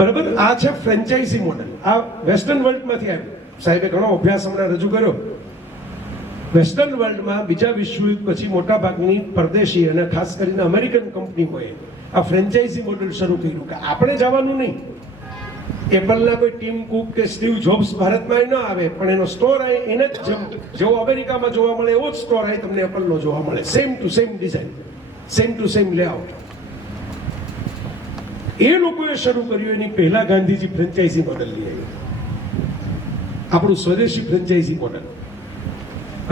બરાબર, આ છે ફ્રેન્ચાઇઝી મોડેલ. આ વેસ્ટર્ન વર્લ્ડમાંથી આવ્યું. સાહેબે ઘણો અભ્યાસ હમણાં રજૂ કર્યો. વેસ્ટર્ન વર્લ્ડમાં બીજા વિશ્વયુદ્ધ પછી મોટાભાગની પરદેશી અને ખાસ કરીને અમેરિકન કંપનીઓએ આ ફ્રેન્ચાઇઝી મોડેલ શરૂ કર્યું કે આપણે જવાનું નહીં. એપલના કોઈ ટીમ કુક કે સ્ટીવ જોબ્સ ભારતમાં ન આવે, પણ એનો સ્ટોર અહીં એને જ જેવો અમેરિકામાં જોવા મળે એવો જ સ્ટોર અહીં તમને એપલનો જોવા મળે. Same to same design, same to same layout. એ લોકોએ શરૂ કર્યું. એની પહેલા ગાંધીજી ફ્રેન્ચાઇઝી મોડેલ લઈ આવ્યા, આપણું સ્વદેશી ફ્રેન્ચાઇઝી મોડેલ.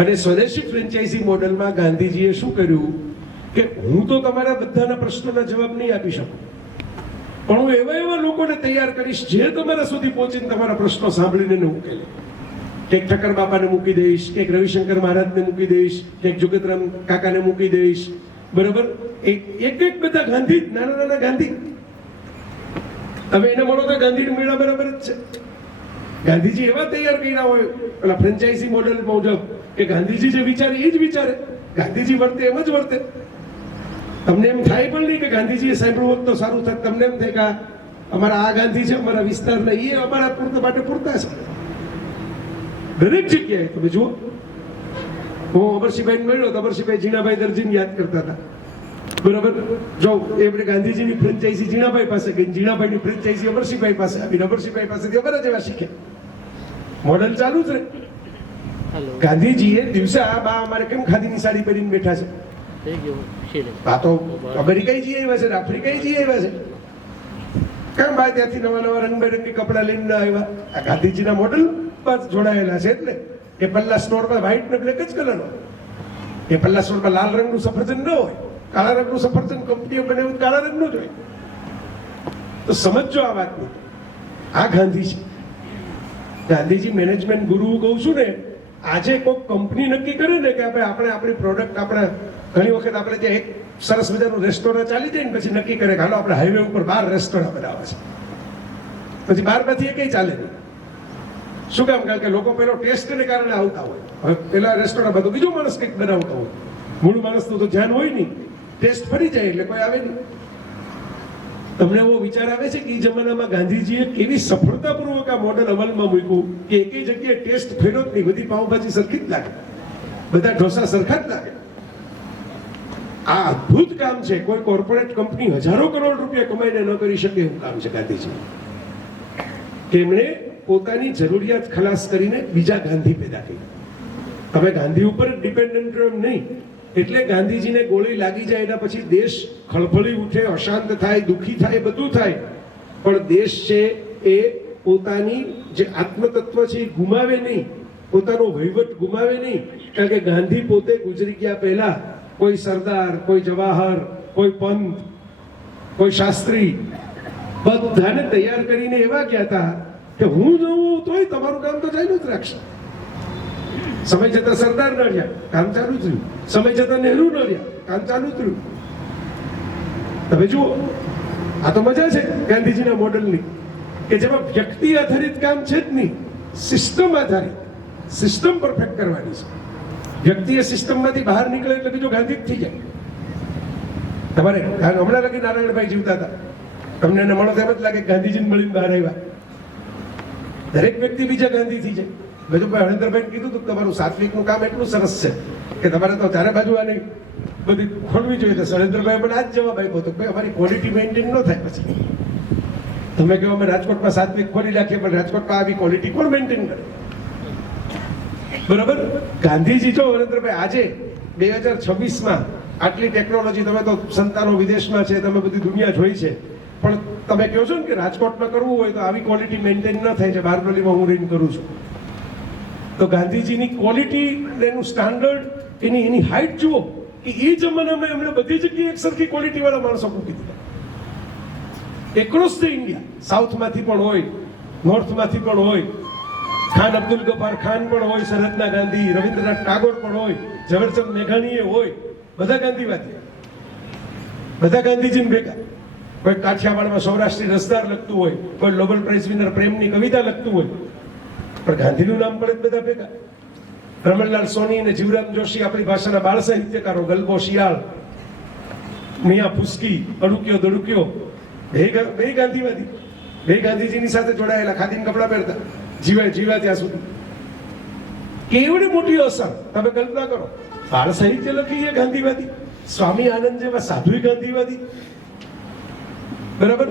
અને સ્વદેશી ફ્રેન્ચાઇઝી મોડેલમાં ગાંધીજીએ શું કર્યું કે હું તો તમારા બધાના પ્રશ્નોના જવાબ નહીં આપી શકું, પણ હું એવા લોકોને તૈયાર કરીશ જે તમારા સુધી પહોંચીને તમારા પ્રશ્નો સાંભળીને ઉકેલે. એક ઠક્કર બાપાને મૂકી દઈશ, એક રવિશંકર મહારાજને મૂકી દઈશ, એક જુગતરામ કાકાને મૂકી દઈશ. બરોબર, એક બધા ગાંધી, નાના નાના ગાંધી. તમે એને મળો તો ગાંધી મેળા બરાબર જ છે. ગાંધીજી એવા તૈયાર કર્યા હોય પેલા ફ્રેન્ચાઇઝી મોડેલ મુજબ કે ગાંધીજી જે વિચારે એ જ વિચારે, ગાંધીજી વર્તે એમ જ વર્તે. તમને એમ થાય પણ નહીં કે ગાંધીજીએ સાંભળવું હોત તો સારું થાત. તમને એમ થાય કે અમારા આ ગાંધી છે અમારા વિસ્તારના, એ અમારા પૂરતા માટે પૂરતા છે. દરેક જગ્યાએ તમે જુઓ, હું અમરસિંહભાઈ મળ્યો તો અમરસિંહભાઈ જીણાભાઈ દરજીને યાદ કરતા હતા. બરોબર, જો એમણે ગાંધીજીની ફ્રેન્ચાઇઝી જીણાભાઈ પાસે ગઈ, જીણાભાઈની ફ્રેન્ચાઇઝી અમરસિંહભાઈ પાસે આવી, અમરસિંહભાઈ પાસેથી અમારા જેવા શીખે. મોડલ ચાલુ જ રહે. ગાંધીજીએ દિવસે આ બા અમારે કેમ ખાદીની સાડી પહેરીને બેઠા છે? આ તો અમેરિકાઈ જઈ આવ્યા છે, આફ્રિકાઈ જઈ આવ્યા છે. કેમ ભાઈ ત્યાંથી નવા નવા રંગબેરંગી કપડા લઈને આવ્યા? આ ગાંધીજીના મોડલ પર જોડાયેલા છે. એટલે એ પલ્લા સ્ટોરમાં વ્હાઈટ ને બ્લેક જ કલર હોય. એ પલ્લા સ્ટોરમાં લાલ રંગનું સફરજન ન હોય, કાળા રંગનું સફરજન કંપનીઓ બનાવ્યું કાળા રંગનું જ હોય. તો સમજો આ વાતની. આ ગાંધી છે. ગાંધીજી મેનેજમેન્ટ ગુરુ કહું છું ને. આજે કોઈ કંપની નક્કી કરે ને કે આપણે આપણી પ્રોડક્ટ, આપણે ઘણી વખત આપણે ત્યાં એક સરસ મજાનું રેસ્ટોરન્ટ ચાલી જાય ને પછી નક્કી કરે કે હાલો આપણે હાઈવે ઉપર 12 રેસ્ટોરન્ટ બનાવવા છે. પછી 12માંથી એકય ચાલે નહીં. શું કામ? કારણ કે લોકો પેલો ટેસ્ટને કારણે આવતા હોય. હવે પેલા રેસ્ટોરન્ટ બધું બીજો માણસ કંઈક બનાવતો હોય, મૂળ માણસનું તો ધ્યાન હોય નહીં. ટેસ્ટ ફરી જાય એટલે કોઈ આવે નહીં. તમને એવો વિચાર આવે છે કે એ જમાનામાં ગાંધીજીએ કેવી સફળતાપૂર્વક આ મોડલ અમલમાં મૂક્યું કે એકેય જગ્યાએ ટેસ્ટ ફેર્યો જ નહીં. બધી પાઉંભાજી સરખી જ લાગે, બધા ઢોસા સરખા જ લાગે. આ અદ્ભુત કામ છે. કોઈ કોર્પોરેટ કંપની હજારો કરોડ રૂપિયા કમાઈને ન કરી શકે એવું કામ છે ગાંધીજી. તેમણે પોતાની જરૂરિયાત ખલાસ કરીને બીજા ગાંધી પેદા કર્યા. તમે ગાંધી ઉપર ડિપેન્ડન્ટ રહો નહીં. એટલે ગાંધીજીને ગોળી લાગી જાય એના પછી દેશ ખળભળી ઉઠે, અશાંત થાય, દુઃખી થાય, બધું થાય, પણ દેશ છે એ પોતાની જે આત્મતત્વ છે એ ગુમાવે નહીં, પોતાનો વહીવટ ગુમાવે નહીં. કારણ કે ગાંધી પોતે ગુજરી ગયા પહેલા કોઈ સરદાર, કોઈ જવાહર, કોઈ પંત, કોઈ શાસ્ત્રી બધાને તૈયાર કરીને એવા ગયા હતા કે હું જઉં તોય તમારું કામ તો ચાલ્યું જ રાખશે. સમય જતા સરદાર ન રહ્યા, કામ ચાલુ જ રહ્યું. સમય જતા નહેરુ ન રહ્યા, કામ ચાલુ જ રહ્યું. તમે જુઓ, આ તો મજા છે ગાંધીજીના મોડલની કે જેમાં વ્યક્તિ આધારિત કામ છે જ નહીં, સિસ્ટમ આધારિત. સિસ્ટમ પરફેક્ટ કરવાની છે. વ્યક્તિએ સિસ્ટમમાંથી બહાર નીકળે એટલે બીજો ગાંધી જ થઈ જાય. તમારે હમણાં લગી નારાયણભાઈ જીવતા હતા, તમને એને મળો તેમ જ લાગે ગાંધીજીને મળીને બહાર આવ્યા. દરેક વ્યક્તિ બીજા ગાંધી થઈ જાય. બધું ભાઈ હરેન્દ્રભાઈ કીધું હતું તમારું સાત્વિકનું કામ એટલું સરસ છે કે તમારે તો ચારે બાજુ આની બધી ખોલવી જોઈએ. તો હરેન્દ્રભાઈ મને આ જ જવાબ આપ્યો હતો કે અમારી ક્વોલિટી મેન્ટેન ન થાય. પછી તમે કહો અમે રાજકોટમાં સાત્વિક ખોલી રાખીએ, પણ રાજકોટમાં આવી ક્વોલિટી કોણ મેન્ટેન કરે? બરાબર. ગાંધીજી જો હરેન્દ્રભાઈ આજે 2026માં આટલી ટેકનોલોજી, તમે તો સંતાનો વિદેશમાં છે, તમે બધી દુનિયા જોઈ છે, પણ તમે કહો છો ને કે રાજકોટમાં કરવું હોય તો આવી ક્વોલિટી મેન્ટેન ન થાય છે. બારડોલીમાં હું રહીને કરું છું. તો ગાંધીજીની ક્વોલિટી, એનું સ્ટાન્ડર્ડ, એની હાઈટ જુઓ કે એ જમાનામાં એમણે બધી જગ્યાએ એક સરખી ક્વોલિટી વાળા માણસો મૂકી દીધા. એક્રોસ ધ ઇન્ડિયા, સાઉથમાંથી પણ હોય, નોર્થમાંથી પણ હોય, ખાન અબ્દુલ ગફાર ખાન પણ હોય, સરહદના ગાંધી, રવિન્દ્રનાથ ટાગોર પણ હોય, ઝવેરચંદ મેઘાણીએ હોય, બધા ગાંધીવાદી, બધા ગાંધીજીને ભેગા. કોઈ કાઠિયાવાડમાં સૌરાષ્ટ્રી રસદાર લખતું હોય, કોઈ નોબેલ પ્રાઇઝ વિનર પ્રેમની કવિતા લખતું હોય, પણ ગાંધીનું નામ પડે બધા ભેગા. રમણલાલ સોની અને જીવરામ જોશી આપણી ભાષાના બાળ સાહિત્યકારો, ગલબો શિયાળ, મિયા ફુસ્કી, અડુક્યો દડુક્યો, બે ગાંધીવાદી. એ ગાંધીજીની સાથે જોડાયેલા, ખાદીના કપડા પહેરતા, જીવ્યા ત્યાં સુધી. કેવડી મોટી અસર તમે કલ્પના કરો. બાળ સાહિત્ય લખી એ ગાંધીવાદી, સ્વામી આનંદ જેવા સાધુ ગાંધીવાદી, બરાબર,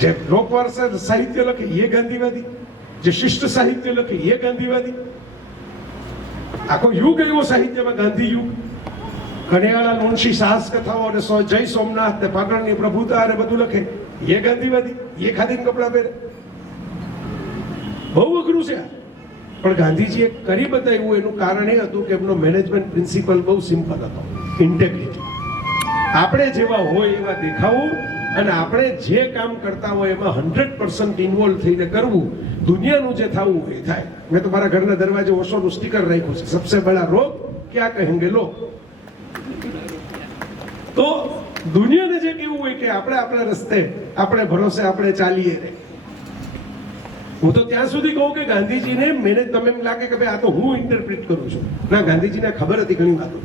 જે લોકવારસા સાહિત્ય લખે એ ગાંધીવાદી, જે શિષ્ટ સાહિત્ય લખે એ ગાંધીવાદી. આખો યુગ એવો સાહિત્યમાં ગાંધી યુગ. કનૈયાલાલ મુનશી સાહસ કથાઓ અને જય સોમનાથ ને પાટણની પ્રભુતા અને બધું લખે એ ગાંધીવાદી, એ ખાદીના કપડા પહેરે. બહુ અઘરું છે. પણ ગાંધીજીએ કરી બતાવ્યું. એનું કારણ એ હતું કે એમનો મેનેજમેન્ટ પ્રિન્સિપલ બહુ સિમ્પલ હતો, ઇન્ટેગ્રિટી. આપણે જેવા હોય એવા દેખાવું અને આપણે જે કામ કરતા હોય એમાં 100% ઇન્વોલ્વ થઈને કરવું. દુનિયાનું જે થવું હોય એ થાય. મેં તો મારા ઘરના દરવાજે ઓશોનું સ્ટીકર રાખ્યું છે, સબસે બડા રોગ ક્યાં કહેંગે લોગ. તો દુનિયાને જે કેવું હોય કે આપણે આપણા રસ્તે, આપણે ભરોસે આપણે ચાલીએ રે. હું તો ત્યાં સુધી કહું કે ગાંધીજીને મેનેજ, તમે એમ લાગે કે ભાઈ આ તો હું ઇન્ટરપ્રિટ કરું છું, ના, ગાંધીજીને ખબર હતી ઘણી વાતો.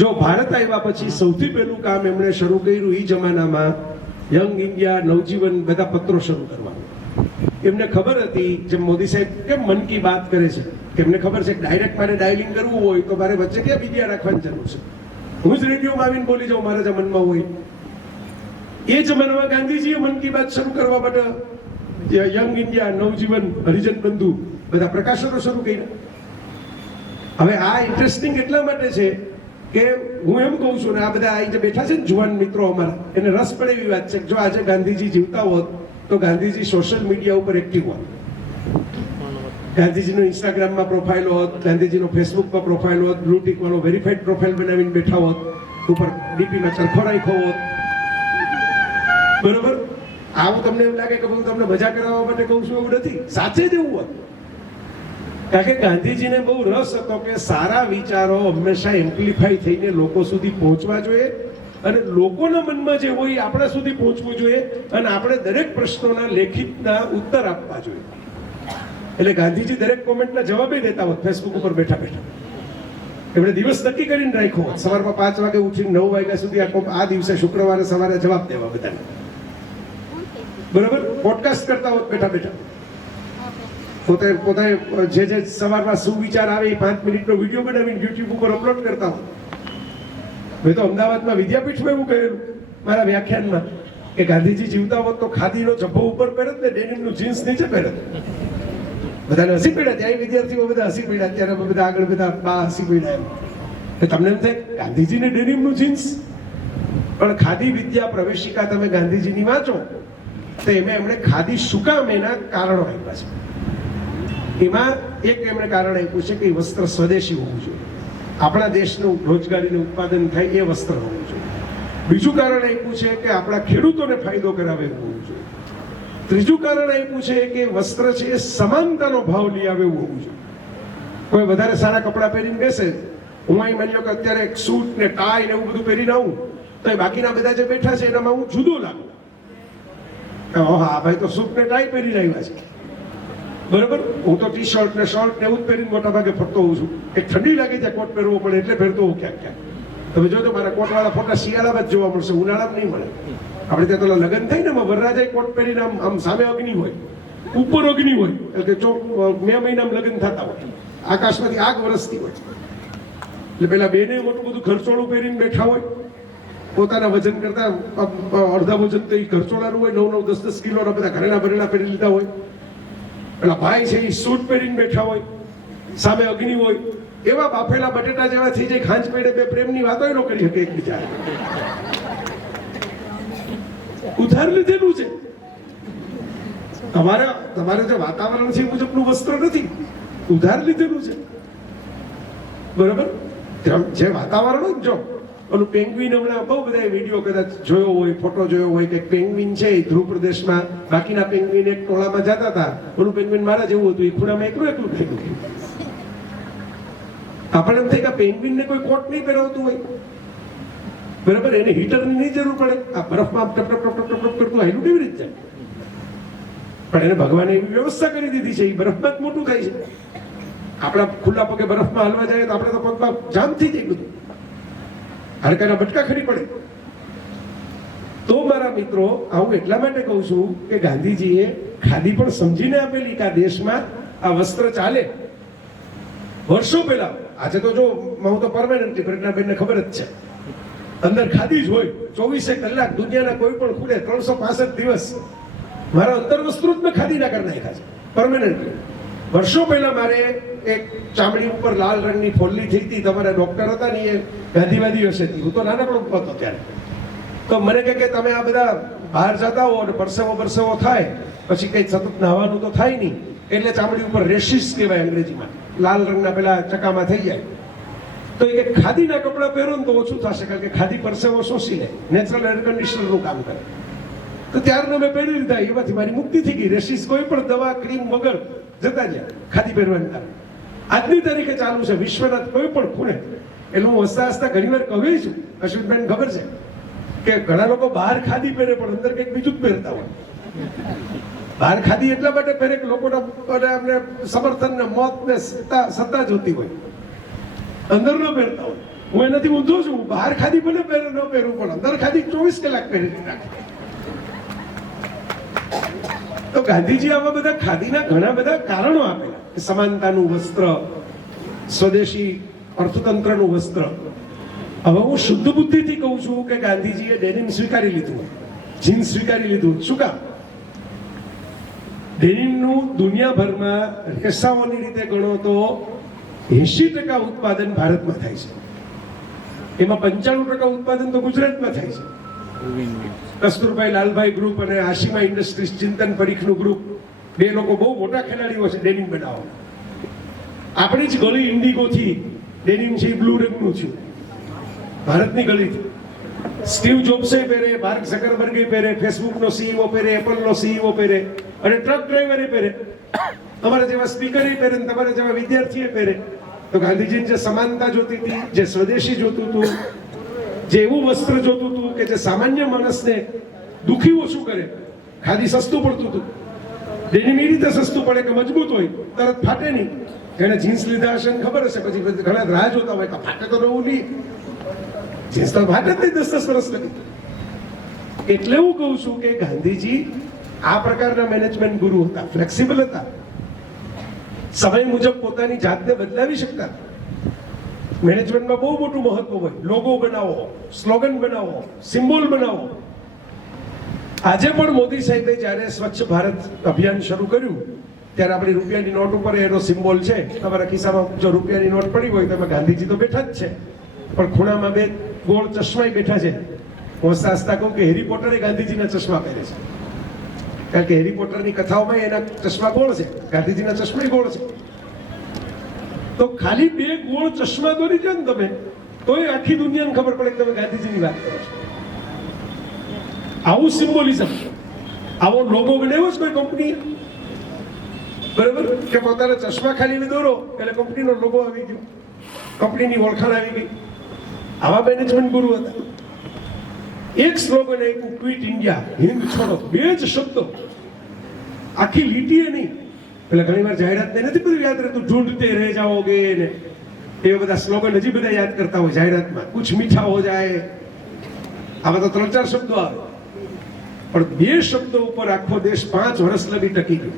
જો ભારત આવ્યા પછી સૌથી પહેલું કામ એમણે શરૂ કર્યું એ જમાનામાં યંગ ઇન્ડિયા, નવજીવન, બધા પત્રો શરૂ કરવાનું. એમને ખબર હતી, જેમ મોદી સાહેબ કેમ મન કી બાત કરે છે, કે એમને ખબર છે કે ડાયરેક્ટ મારે ડાયલિંગ કરવું હોય તો મારે વચ્ચે ક્યાં વિદ્યા રાખવાની જરૂર છે. હું જ રેડિયોમાં આવીને બોલી જાઉં મારા જે મનમાં હોય. એ જમાનામાં ગાંધીજીએ મન કી બાત શરૂ કરવા માટે યંગ ઇન્ડિયા, નવજીવન, હરિજન બંધુ બધા પ્રકાશનો શરૂ કર્યા. હવે આ ઇન્ટરેસ્ટિંગ એટલા માટે છે કે હું એમ કહું છું ને, આ બધા અહીં જે બેઠા છે ને જુવાન મિત્રો અમારા, એને રસ પડે એવી વાત છે કે જો આજે ગાંધીજી જીવતા હોત તો ગાંધીજી સોશિયલ મીડિયા ઉપર એક્ટિવ હોત. ગાંધીજીનો ઇન્સ્ટાગ્રામમાં પ્રોફાઇલ હોત, ગાંધીજીનો ફેસબુકમાં પ્રોફાઇલ હોત, બ્લુ ટિક વાળો વેરીફાઈડ પ્રોફાઇલ બનાવીને બેઠા હોત, ઉપર ડીપીમાં ચરખો રાખ્યો હોત. બરોબર? આવું તમને એમ લાગે કે હું તમને મજા કરાવવા માટે કહું છું, એવું નથી, સાચે જ એવું હોત. કારણ કે ગાંધીજીને બહુ રસ હતો કે સારા વિચારો હંમેશા એમ્પ્લિફાઈ થઈને લોકો સુધી પહોંચવા જોઈએ અને લોકોના મનમાં જે હોય એ આપણા સુધી પહોંચવું જોઈએ અને આપણે દરેક પ્રશ્નોના લેખિતના ઉત્તર આપવા જોઈએ. એટલે ગાંધીજી દરેક કોમેન્ટના જવાબે દેતા હોત ફેસબુક ઉપર બેઠા બેઠા. એમણે દિવસ નક્કી કરીને રાખ્યો હોત, સવારમાં 5 વાગે ઉઠીને 9 વાગ્યા સુધી આ દિવસે શુક્રવારે સવારે જવાબ દેવા બધાને. બરાબર? પોડકાસ્ટ કરતા હોત બેઠા બેઠા. પોતે જે સવારમાં સુવિચાર આવે એ 5 મિનિટનો વિડીયો બનાવીને યુટ્યુબ ઉપર અપલોડ કરતા હોત. મેં તો અમદાવાદમાં વિદ્યાપીઠમાં એવું કહેલું મારા વ્યાખ્યાનમાં કે ગાંધીજી જીવતા હોત તો ખાદીનો જબ્બો ઉપર પહેરત ને ડેનિમનું જીન્સ નીચે પહેરત. બધાને હસી પડ્યા, ત્યાં વિદ્યાર્થીઓ બધા હસી પડ્યા, ત્યારે બધા આગળ બધા બા હસી પડ્યા. એમ તમને એમ થાય ગાંધીજીને ડેનિમનું જીન્સ? પણ ખાદી વિદ્યા પ્રવેશિકા તમે ગાંધીજીની વાંચો તો એમાં એમણે ખાદી શું કામ એના કારણો આપ્યા છે. એમાં એક એમણે કારણ આપ્યું છે કે વસ્ત્ર સ્વદેશી હોવું જોઈએ, આપણા દેશનું રોજગારીનું ઉત્પાદન થાય એ વસ્ત્ર હોવું જોઈએ. બીજું કારણ આપ્યું છે કે આપણા ખેડૂતોને ફાયદો કરાવે એવું હોવું જોઈએ. ત્રીજું કારણ આપ્યું છે કે વસ્ત્ર છે એ સમાનતાનો ભાવ લઈ આવે એવું હોવું જોઈએ. કોઈ વધારે સારા કપડાં પહેરીને બેસે, હું અહીં માની લો કે અત્યારે એક સૂટ ને ટાઈ ને એવું બધું પહેરીને આવું તો એ બાકીના બધા જે બેઠા છે એનામાં હું જુદો લાગુ. હા ભાઈ તો સૂટ ને ટાઈ પહેરીને આવ્યા છે, બરોબર. હું તો ટી શર્ટ ને શર્ટ ને એવું જ પહેરીને મોટા ભાગે ફરતો હોઉં છું. એક ઠંડી લાગે ત્યાં કોટ પહેરવો પડે એટલે પહેરતો હોઉં ક્યાંક ક્યાંક. તમે જોજો મારા કોટ વાળા ફોટા શિયાળામાં જ જોવા મળશે, ઉનાળામાં નહીં મળે. આપણે ત્યાં તો લગ્ન થાય ને, વરરાજા કોટ પહેરીને આમ સામે અગ્નિ હોય, ઉપર અગ્નિ હોય, એટલે કે મે મહિનામાં લગ્ન થતા હોય, આકાશમાંથી આગ વરસતી હોય. એટલે પેલા બેને મોટું બધું ઘરચોળું પહેરીને બેઠા હોય, પોતાના વજન કરતા અડધા વજન તો એ ઘરચોળાનું હોય, 9-9, 10-10 કિલોના બધા ઘરેણા ભરેણા પહેરી લીધા હોય. પેલા ભાઈ છે એ સૂટ પહેરીને બેઠા હોય, સામે અગ્નિ હોય. એવા બાફેલા બટેટા જેવા થઈ જાય, ખાંચ પેડે બે પ્રેમની વાતો ન કરી શકે એકબીજા. ઉધાર લીધેલું છે. તમારે જે વાતાવરણ છે એ મુજબનું વસ્ત્ર નથી, ઉધાર લીધેલું છે. બરોબર? જે વાતાવરણ જ જો ઓલું પેંગ્વિન, હમણાં બહુ બધા વિડીયો કદાચ જોયો હોય, ફોટો જોયો હોય કે પેંગ્વિન છે એ ધ્રુવ પ્રદેશમાં બાકીના પેંગ્વિન એક ટોળામાં જતા હતા, ઓલું પેંગ્વિન મારા જેવું હતું, એ ખૂણામાં એકલું થઈ ગયું. આપણે એમ થાય કે પેંગ્વિનને કોઈ કોટ નહીં પહેરાવતું હોય, બરાબર, એને હીટરની નહીં જરૂર પડે, આ બરફમાં ટપ ટપ ટપ ટપ ટપ કરતું હાઈલું કેવી રીતે જાય? પણ એને ભગવાને એવી વ્યવસ્થા કરી દીધી છે, એ બરફમાં જ મોટું થાય છે. આપણા ખુલ્લા પગે બરફમાં હાલવા જાય તો આપણે તો પગમાં જામ થઈ જાય બધું, હાડકાના બટકા ખરી પડે. તો મારા મિત્રો, હું એટલા માટે કહું છું કે ગાંધીજીએ ખાદી પણ સમજીને આપેલી કે આ દેશમાં આ વસ્ત્ર ચાલે. વર્ષો પહેલા, આજે તો જો હું તો પરમાનન્ટલી પ્રજ્ઞાબેનને ખબર જ છે, અંદર ખાદી જ હોય 24 કલાક, દુનિયાના કોઈ પણ ખૂણે 365 દિવસ. મારા અંતર વસ્ત્રો જ મેં ખાદીના કરી નાખ્યા છે પરમાનન્ટલી. વર્ષો પહેલા મારે એક ચામડી ઉપર લાલ રંગની ફોલ્લી થઈ હતી. તમારા ડોક્ટર હતા ને, એ ગાંધીવાદી હશે, હું તો નાનકડો હતો ત્યારે. તો મને કહે કે તમે આ બધા બહાર જતા હો અને પરસેવો થાય, પછી કઈ સતત નાહવાનું તો થાય નહીં, એટલે ચામડી ઉપર રેશિસ કહેવાય અંગ્રેજીમાં, લાલ રંગના પેલા ચકામાં થઈ જાય. તો એ કે ખાદીના કપડાં પહેરો ને તો ઓછું થશે, કારણ કે ખાદી પરસેવો શોષી લે, નેચરલ એર કન્ડિશનરનું કામ કરે. તો ત્યારનો મેં પહેરી લીધા, એમાંથી મારી મુક્તિ થઈ ગઈ. રેશિસ કોઈ પણ દવા ક્રીમ વગર જતા ગયા ખાદી પહેરવાને કારણે. આજની તારીખે ચાલુ છે વિશ્વના કોઈ પણ ખૂણે. એટલે હું હસતા હસતા ઘણી વાર કહું છું, અશ્વિનબેન ખબર છે કે ઘણા લોકો બહાર ખાદી પહેરે પણ અંદર કંઈક બીજું જ પહેરતા હોય. બહાર ખાદી એટલા માટે પહેરે કે લોકોના અમને સમર્થન ને મોત ને સત્તા જોતી હોય, અંદર ન પહેરતા હોય. હું એનાથી ઊંધો છું. બહાર ખાદી ભલે પહેરે ન પહેરવું, પણ અંદર ખાદી 24 કલાક પહેરી રાખે. તો ગાંધીજી આવા બધા ખાદીના ઘણા બધા કારણો આપેલા. સમાનતાનું વસ્ત્ર, સ્વદેશી અર્થતંત્રનું વસ્ત્ર. હવે હું શુદ્ધ બુદ્ધિથી કહું છું કે ગાંધીજીએ ડેનિમ સ્વીકારી લીધું, જીન્સ સ્વીકારી લીધું. શું કામ? ડેનિમનું દુનિયાભરમાં રેસાઓની રીતે ગણો તો 80% ઉત્પાદન ભારતમાં થાય છે. એમાં 95% ઉત્પાદન તો ગુજરાતમાં થાય છે. કસ્તુરભાઈ લાલભાઈ ગ્રુપ અને આશીમા ઇન્ડસ્ટ્રીઝ, ચિંતન પરીખનું ગ્રુપ, બે લોકો બહુ મોટા ખેલાડીઓ છે ડેનિમ બનાવો. આપણી જ ગળી ઇન્ડિગોથી ડેનિમ છે, બ્લુ રંગનું છે, ભારતની ગળીથી. સ્ટીવ જોબ્સે પહેરે, માર્ક ઝકરબર્ગે પહેરે, ફેસબુકનો સીઈઓ પહેરે, એપલનો સીઈઓ પહેરે, અને ટ્રક ડ્રાઈવરે પહેરે, તમારા જેવા સ્પીકરે પહેરે, તમારા જેવા વિદ્યાર્થીએ પહેરે. તો ગાંધીજીને જે સમાનતા જોતી હતી, જે સ્વદેશી જોતું હતું, જે એવું વસ્ત્ર જોતું હતું કે જે સામાન્ય માણસને દુખી ઓછું કરે, ખાદી સસ્તું પડતું હતું. ડેનિમ એ રીતે સસ્તું પડે કે મજબૂત હોય, તરત ફાટે નહીં. એને જીન્સ લીધા હશે ને ખબર હશે, પછી ઘણા રાહ જોતા હોય કે ફાટે તો નવું નહીં. જીન્સ તો ફાટે જ નહીં 10 વર્ષ લગી. એટલે હું કહું છું કે ગાંધીજી આ પ્રકારના મેનેજમેન્ટ ગુરુ હતા, ફ્લેક્સિબલ હતા, સમય મુજબ પોતાની જાતને બદલાવી શકતા. મેનેજમેન્ટમાં બહુ મોટું મહત્વ હોય. લોગો બનાવો, સ્લોગન બનાવો, સિમ્બોલ બનાવો. આજે પણ મોદી સાહેબે જ્યારે સ્વચ્છ ભારત અભિયાન શરૂ કર્યું ત્યારે આપણી રૂપિયાની નોટ ઉપર એનો સિમ્બોલ છે. તમારા ખિસ્સામાં જો રૂપિયાની નોટ પડી હોય તો એમાં ગાંધીજી તો બેઠા જ છે, પણ ખૂણામાં બે ગોળ ચશ્મા બેઠા છે. હું હસતા હસતા કહું કે હેરી પોટરે ગાંધીજીના ચશ્મા પહેરે છે, કારણ કે હેરી પોટરની કથાઓમાં એના ચશ્મા ગોળ છે, ગાંધીજીના ચશ્મા ગોળ છે. તો ખાલી બે ગોળ ચશ્મા દોરી દો ને તમે, તોય આખી દુનિયાને ખબર પડે કે તમે ગાંધીજીની વાત કરો છો. આવું સિમ્બોલિઝમ, આવો લોગો બનાવ્યો છે કોઈ કંપની, બરાબર, કે પોતાના ચશ્મા ખાલી દોરો એટલે કંપનીનો લોગો આવી ગયો, કંપનીની ઓળખાણ આવી ગઈ. આવા મેનેજમેન્ટ ગુરુ હતા. એક સ્લોગન આપ્યું, ક્વિટ ઇન્ડિયા, હિન્દ છોડો. બે જ શબ્દો, આખી લીટીએ નહીં. એટલે ઘણી વાર જાહેરાત નથી બધું યાદ રહેતું, ઢૂંઢતે રહે જાઓગે ને એવા બધા સ્લોગન હજી બધા યાદ કરતા હોય જાહેરાતમાં. કુછ મીઠા હો જાય, આમાં તો 3-4 શબ્દો આવે, પણ બે શબ્દો ઉપર આખો દેશ 5 વર્ષ લગી ટકી ગયો.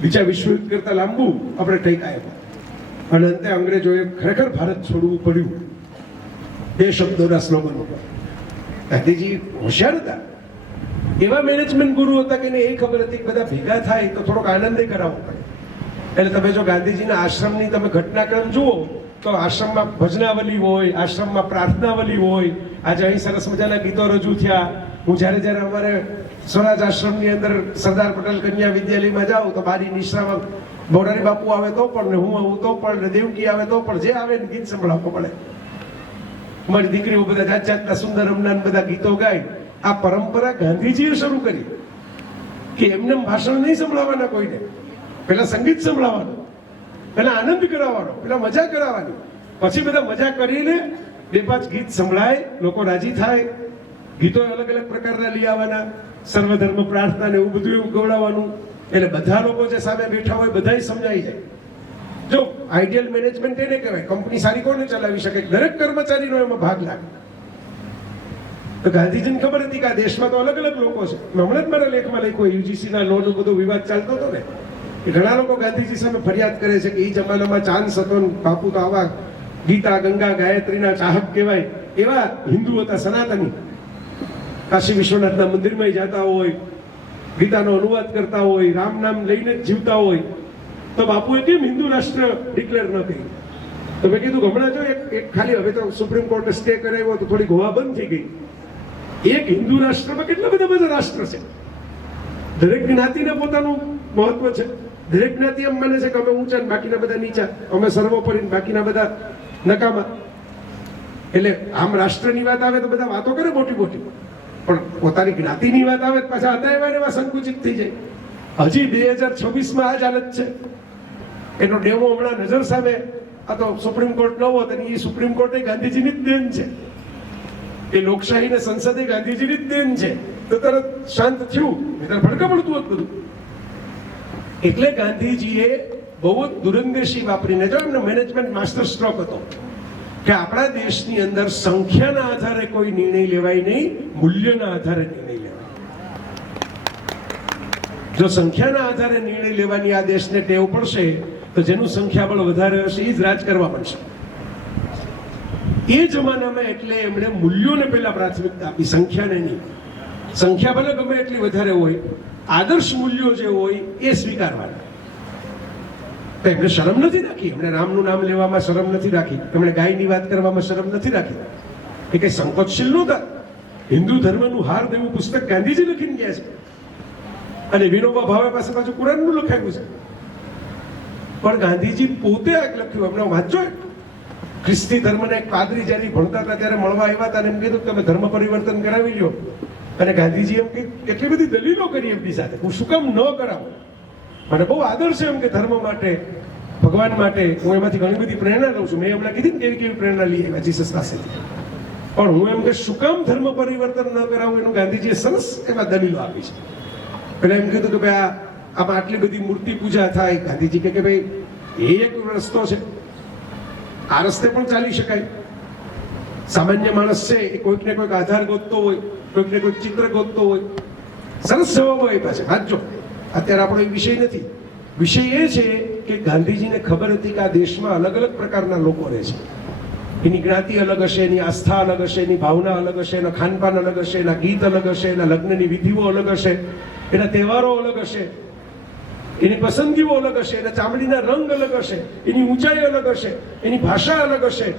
બીજા વિશ્વયુદ્ધ કરતા લાંબુ આપણે ટેકા આપ્યા, અને અંતે અંગ્રેજોએ ખરેખર ભારત છોડવું પડ્યું બે શબ્દોના સ્લોગન ઉપર. ગાંધીજી હોશિયાર હતા, એવા મેનેજમેન્ટ ગુરુ હતા કે એ ખબર હતી કે બધા ભેગા થાય તો થોડોક આનંદ કરાવવો પડે. એટલે તમે જો ગાંધીજીના આશ્રમની તમે ઘટનાક્રમ જુઓ તો આશ્રમમાં ભજનાવલી હોય, આશ્રમમાં પ્રાર્થનાવલી હોય. આજે અહીં સરસ મજાના ગીતો રજૂ થયા. હું જ્યારે અમારે સ્વરાજ આશ્રમની અંદર સરદાર પટેલ કન્યા વિદ્યાલયમાં જાઉં તો બારી નિશ્રામાં મોરારી બાપુ આવે તો પણ ને હું આવું તો પણ ને દેવકી આવે તો પણ જે આવે ને ગીત સંભળાવવું પડે. મારી દીકરીઓ બધા જાત જાતના સુંદર રમનાન બધા ગીતો ગાય. આ પરંપરા ગાંધીજીએ શરૂ કરી કે એમને ભાષણ નહીં સંભળાવવાના કોઈને, પેલા સંગીત સંભળાવવાનું, પેલા આનંદ કરાવવાનો, પેલા મજા કરાવવાની, પછી બધા મજા કરીને 2-5 ગીત સંભળાય, લોકો રાજી થાય. ગીતો અલગ અલગ પ્રકારના લઈ આવવાના, સર્વધર્મ પ્રાર્થના ને એવું બધું એવું ગવડાવવાનું. એટલે બધા લોકો જે સામે બેઠા હોય બધા સમજાઈ જાય. જો આઈડિયલ મેનેજમેન્ટ એને કહેવાય. કંપની સારી કોને ચલાવી શકે? દરેક કર્મચારીનો એમાં ભાગ લાગે. તો ગાંધીજીને ખબર હતી કે આ દેશમાં તો અલગ અલગ લોકો છે. હમણાં જ મારા લેખમાં લખ્યું યુજીસીના લોનો બધો વિવાદ ચાલતો હતો ને, કે ઘણા લોકો ગાંધીજી સામે ફરિયાદ કરે છે કે એ જમાનામાં ચાન્સ હતો ને બાપુ તો આવા ગીતા ગંગા ગાયત્રીના ચાહક કહેવાય એવા હિન્દુ હતા, સનાતની. કાશી વિશ્વનાથના મંદિરમાં જતા હોય, ગીતાનો અનુવાદ કરતા હોય, રામ નામ લઈને જ જીવતા હોય, તો બાપુએ કેમ હિન્દુ રાષ્ટ્ર ડિક્લેર ન કર્યું? તો મેં કીધું હમણાં જો એક ખાલી હવે તો સુપ્રીમ કોર્ટે સ્ટે કરાવ્યો તો થોડી ગોવા બંધ થઈ ગઈ. એક હિન્દુ રાષ્ટ્રમાં કેટલા બધા રાષ્ટ્ર છે. દરેક જ્ઞાતિને પોતાનું મહત્વ છે. દરેક જ્ઞાતિ એમ માને છે કે અમે ઊંચા ને બાકીના બધા નીચા, અમે સર્વોપરી ને બાકીના બધા નકામા. એટલે આમ રાષ્ટ્રની વાત આવે તો બધા વાતો કરે મોટી મોટી, પણ પોતાની જ્ઞાતિની વાત આવે પાછા હતા એવા સંકુચિત થઈ જાય. હજી 2026માં આ જ હાલત છે. એનો ડેમો હમણાં નજર સામે, આ તો સુપ્રીમ કોર્ટ ન હોત, એ સુપ્રીમ કોર્ટ ગાંધીજીની જ દેન છે, એ લોકશાહી ને સંસદે ગાંધીજીની જ દેન છે. તો તરત શાંત થયું, નહીંતર ભડકા પડતું હોત બધું. એટલે ગાંધીજીએ બહુ જ દૂરંદેશી વાપરીને, જો એમનો મેનેજમેન્ટ માસ્ટર સ્ટ્રોક હતો કે આપણા દેશની અંદર સંખ્યાના આધારે કોઈ નિર્ણય લેવાય નહીં, મૂલ્યના આધારે નિર્ણય લેવાય. જો સંખ્યાના આધારે નિર્ણય લેવાની આ દેશને ટેવ પડશે તો જેનું સંખ્યાબળ વધારે હશે એ જ રાજ કરવા પડશે. એ જમાનામાં એટલે એમણે મૂલ્યોને પહેલા પ્રાથમિકતા આપી, સંખ્યાને નહીં. સંખ્યા ભલે ગમે એટલી વધારે હોય, આદર્શ મૂલ્યો જે હોય એ સ્વીકારવાના. તો એમણે શરમ નથી રાખી, એમણે રામનું નામ લેવામાં શરમ નથી રાખી, એમણે ગાયની વાત કરવામાં શરમ નથી રાખી. એ કઈ સંકોચશીલ નહોતા. હિન્દુ ધર્મનું હાર દેવું પુસ્તક ગાંધીજી લખીને ગયા છે, અને વિનોબા ભાવે પાસે પાછું કુરાનનું લખાયું છે. પણ ગાંધીજી પોતે આ લખ્યું, એમને વાંચો. ખ્રિસ્તી ધર્મના એક પાદરી જ્યારે ભણતા હતા ત્યારે મળવા આવ્યા હતા અને એમ કીધું કે તમે ધર્મ પરિવર્તન કરાવી લો. અને ગાંધીજી એમ કે એટલી બધી દલીલો કરી એમની સાથે, હું શું કામ ન કરાવું? મને બહુ આદર છે એમ કે ધર્મ માટે, ભગવાન માટે, હું એમાંથી ઘણી બધી પ્રેરણા લઉં છું. મેં હમણાં કીધી ને કેવી કેવી પ્રેરણા લઈ આવ્યા જીસસ પાસેથી. પણ હું એમ કે શું કામ ધર્મ પરિવર્તન ન કરાવું, એનું ગાંધીજીએ સરસ એમાં દલીલો આપી છે. પેલા એમ કીધું કે ભાઈ આમાં આટલી બધી મૂર્તિ પૂજા થાય. ગાંધીજી કે ભાઈ એ એક રસ્તો છે, આ રસ્તે પણ ચાલી શકાય. સામાન્ય માણસ છે એ કોઈક ને કોઈક આધાર ગોતતો હોય, કોઈક ને કોઈક ચિત્ર ગોતતો હોય. સરસ જવાબો આપ્યા છે, વાંચજો. અત્યારે આપણો એ વિષય નથી. વિષય એ છે કે ગાંધીજીને ખબર હતી કે આ દેશમાં અલગ અલગ પ્રકારના લોકો રહે છે. એની જ્ઞાતિ અલગ હશે, એની આસ્થા અલગ હશે, એની ભાવના અલગ હશે, એના ખાનપાન અલગ હશે, એના ગીત અલગ હશે, એના લગ્નની વિધિઓ અલગ હશે, એના તહેવારો અલગ હશે, એની પસંદગીઓ અલગ હશે, એના ચામડીના રંગ અલગ હશે, એની ઊંચાઈ અલગ હશે, એની ભાષા અલગ હશે.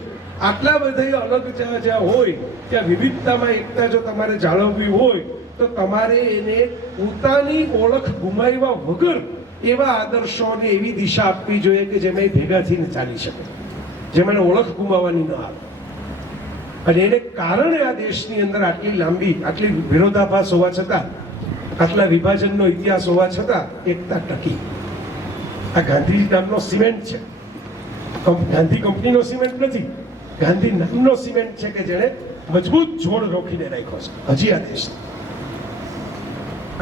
આટલા બધા અલગ જ્યાં હોય ત્યાં વિવિધતામાં એકતા જો તમારે જાળવવી હોય તો તમારે એને પોતાની ઓળખ ગુમાવ્યા વગર એવા આદર્શોને એવી દિશા આપવી જોઈએ કે જેમાં ભેગા થઈને ચાલી શકે, જેમાં ઓળખ ગુમાવવાની ન આવે. અને એને કારણે આ દેશની અંદર આટલી લાંબી, આટલી વિરોધાભાસ હોવા છતાં, આટલા વિભાજનનો ઇતિહાસ હોવા છતાં એકતા ટકી. આ ગાંધી નામનો સિમેન્ટ છે, ગાંધી કંપનીનો સિમેન્ટ નથી. ગાંધી નામનો સિમેન્ટ છે કે જેણે મજબૂત જોડ રોકીને રાખ્યો છે હજી આ દેશ.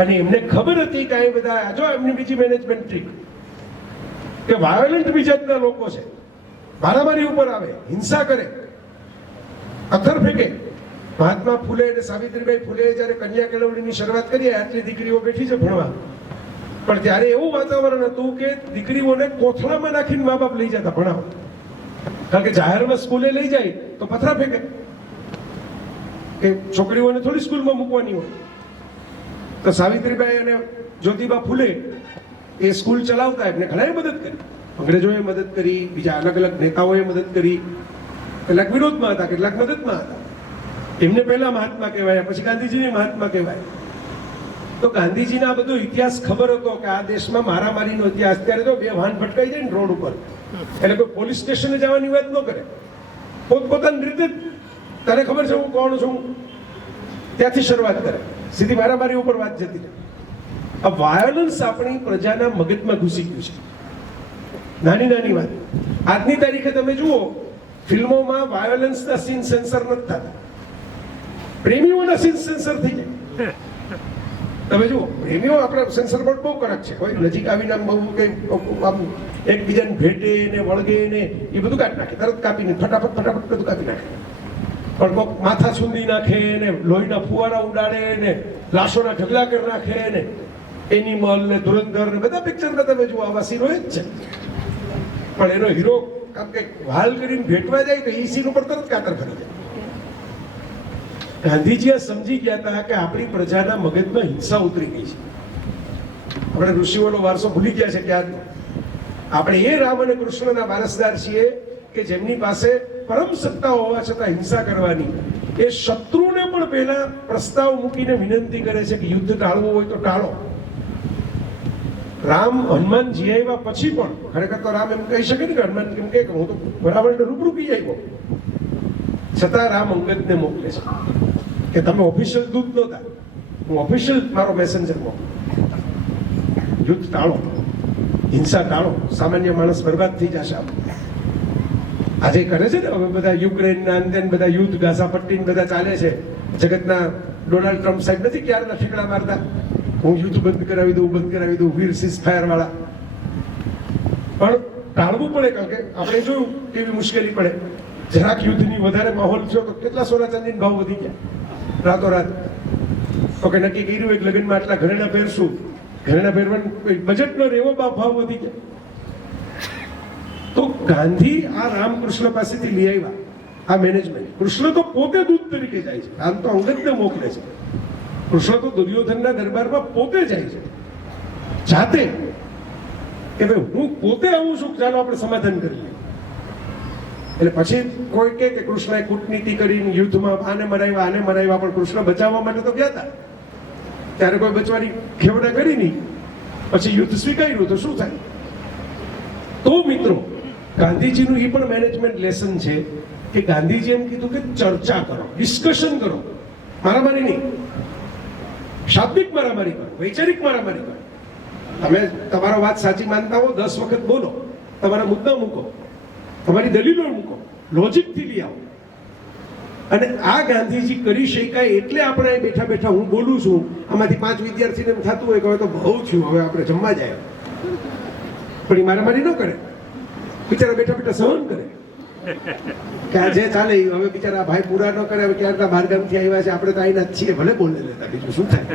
અને એમને ખબર હતી કે એ બધા, જો એમની બીજી મેનેજમેન્ટ ટ્રીક કે વાયોલન્ટ બીજાના લોકો છે, મારામારી ઉપર આવે, હિંસા કરે, પથ્થર ફેંકે. મહાત્મા ફૂલે અને સાવિત્રીબાઈ ફૂલે જયારે કન્યા કેળવણીની શરૂઆત કરી, આટલી દીકરીઓ બેઠી છે ભણવા, પણ ત્યારે એવું વાતાવરણ હતું કે દીકરીઓને કોથળામાં નાખીને મા બાપ લઈ જતા ભણાવવા. કારણ કે જાહેરમાં સ્કૂલે લઈ જાય તો પથરા ફેંકે, કે છોકરીઓને થોડી સ્કૂલમાં મૂકવાની હોય. તો સાવિત્રીબાઈ અને જ્યોતિબા ફૂલે એ સ્કૂલ ચલાવતા, એમને ઘણાએ મદદ કરી. અંગ્રેજોએ મદદ કરી, બીજા અલગ અલગ નેતાઓએ મદદ કરી. કેટલાક વિરોધમાં હતા, કેટલાક મદદમાં હતા. એમને પહેલા મહાત્મા કહેવાય, પછી ગાંધીજીને મહાત્મા કહેવાય. તો ગાંધીજીને આ બધો ઇતિહાસ ખબર હતો કે આ દેશમાં મારામારીનો ઇતિહાસ. ત્યારે જો બે વાહન ભટકાઈ જાય ને રોડ ઉપર, એટલે કોઈ પોલીસ સ્ટેશને જવાની વાત ન કરે, પોતપોતાની રીતે તને ખબર છે હું કોણ છું ત્યાંથી શરૂઆત કરે, સીધી મારામારી ઉપર વાત જતી રહે. આ વાયોલન્સ આપણી પ્રજાના મગજમાં ઘૂસી ગયું છે. નાની નાની વાત. આજની તારીખે તમે જુઓ, ફિલ્મોમાં વાયોલન્સના સીન સેન્સર નથી થતા, પ્રેમીઓના સીન સેન્સર થઈ જાય. તમે જુઓ, પ્રેમીઓ આપણા સેન્સર બોર્ડ બહુ કડક છે. કોઈ નજીક આવીને બહુ કઈ એકબીજાને ભેટે ને વળગે ને એ બધું કાપી નાખે, તરત કાપીને ફટાફટ બધું કાપી નાખે. પણ કોઈક માથા છૂંદી નાખે ને લોહીના ફુવારા ઉડાડે ને લાશોના ઢગલા કરી નાખે ને એનિમલ ને ધુરંધર ને બધા પિક્ચરમાં તમે જુઓ આવા સીનો જ છે. પણ એનો હીરો કે વાલ કરીને ભેટવા જાય તો એ સીન ઉપર તરત કાતર કરી જાય. ગાંધીજી સમજી ગયા હતા કે આપણી પ્રજાના મગજમાં હિંસા ઉતરી ગઈ છે. આપણે ઋષિઓનો વારસો ભૂલી ગયા છે ક્યાં. આપણે એ રામ અને કૃષ્ણના વારસદાર છીએ કે જેમની પાસે પરમ સત્તા હોવા છતાં હિંસા કરવાની. એ શત્રુને પણ પહેલા પ્રસ્તાવ મૂકીને વિનંતી કરે છે કે યુદ્ધ ટાળવું હોય તો ટાળો. રામ હનુમાન જીયાવ્યા પછી પણ ખરેખર તો રામ એમ કહી શકે ને કે હનુમાન કેમ કે હું તો બરાબર રૂબરૂ કહી આવ્યો, છતાં રામ અંગદને મોકલે છે કે તમે ઓફિશિયલ દૂત નહોતા, હું ઓફિશિયલ મારો મેસેન્જર મોકલું. યુદ્ધ ટાળો, હિંસા ટાળો, સામાન્ય માણસ બરબાદ થઈ જશે. આજે કરે છે ને હવે બધા યુક્રેનના અંતે બધા યુદ્ધ ગાઝા પટ્ટી બધા ચાલે છે. જગતના ડોનાલ્ડ ટ્રમ્પ સાહેબ નથી ક્યારના ઠેકડા મારતા, હું યુદ્ધ બંધ કરાવી દઉં, વીર સીઝ ફાયર વાળા. પણ ટાળવું પડે, કારણ કે આપણે જોયું કેવી મુશ્કેલી પડે. જરાક યુદ્ધની વધારે માહોલ થયો તો કેટલા સોના ચાંદીના ભાવ વધી ગયા રાતોરાત. તો કે નક્કી કર્યું એક લગ્નમાં આટલા ઘરેણા પહેરશું, ઘરેણા પહેરવાનું બજેટ નો રેવો ભાવ વધી ગયા. તો ગાંધી આ રામકૃષ્ણ પાસેથી લઈ આવ્યા આ મેનેજમેન્ટ. કૃષ્ણ તો પોતે દૂત તરીકે જાય છે, આમ તો અંગદને મોકલે છે. કૃષ્ણ તો દુર્યોધનના દરબારમાં પોતે જાય છે જાતે કે ભાઈ હું પોતે આવું છું, ચાલો આપણે સમાધાન કરીએ. એટલે પછી કોઈ કે કૃષ્ણએ કૂટનીતિ કરીને યુદ્ધમાં આને મરાવ્યા, પણ કૃષ્ણ બચાવવા માટે તો ગયા હતા. ત્યારે કોઈ બચવાની ખેવડા કરી નહીં, પછી યુદ્ધ સ્વીકાર્યું તો શું થાય. તો મિત્રો ગાંધીજીનું એ પણ મેનેજમેન્ટ લેસન છે કે ગાંધીજી એમ કીધું કે ચર્ચા કરો, ડિસ્કશન કરો, મારામારી નહીં. શાબ્દિક મારામારી કરો, વૈચારિક મારામારી કરો. તમે તમારો વાત સાચી માનતા હો 10 વખત બોલો, તમારા મુદ્દા મૂકો, તમારી દલીલો મૂકો, લોજિકથી લઈ આવો. અને આ ગાંધીજી કરી શકાય એટલે આપણે બેઠા બેઠા હું બોલું છું, આમાંથી 5 વિદ્યાર્થીને એમ થતું હોય કે હવે તો બહુ થયું, હવે આપણે જમવા જાય. પણ એ મારામારી ન કરે, બિચારા બેઠા બેઠા સહન કરે કે આ જે ચાલે હવે બિચારા ભાઈ પૂરા ન કરે. હવે ક્યારના બહારગામથી આવ્યા છે, આપણે તો આઈના જ છીએ, ભલે બોલે લેતા, બીજું શું થાય.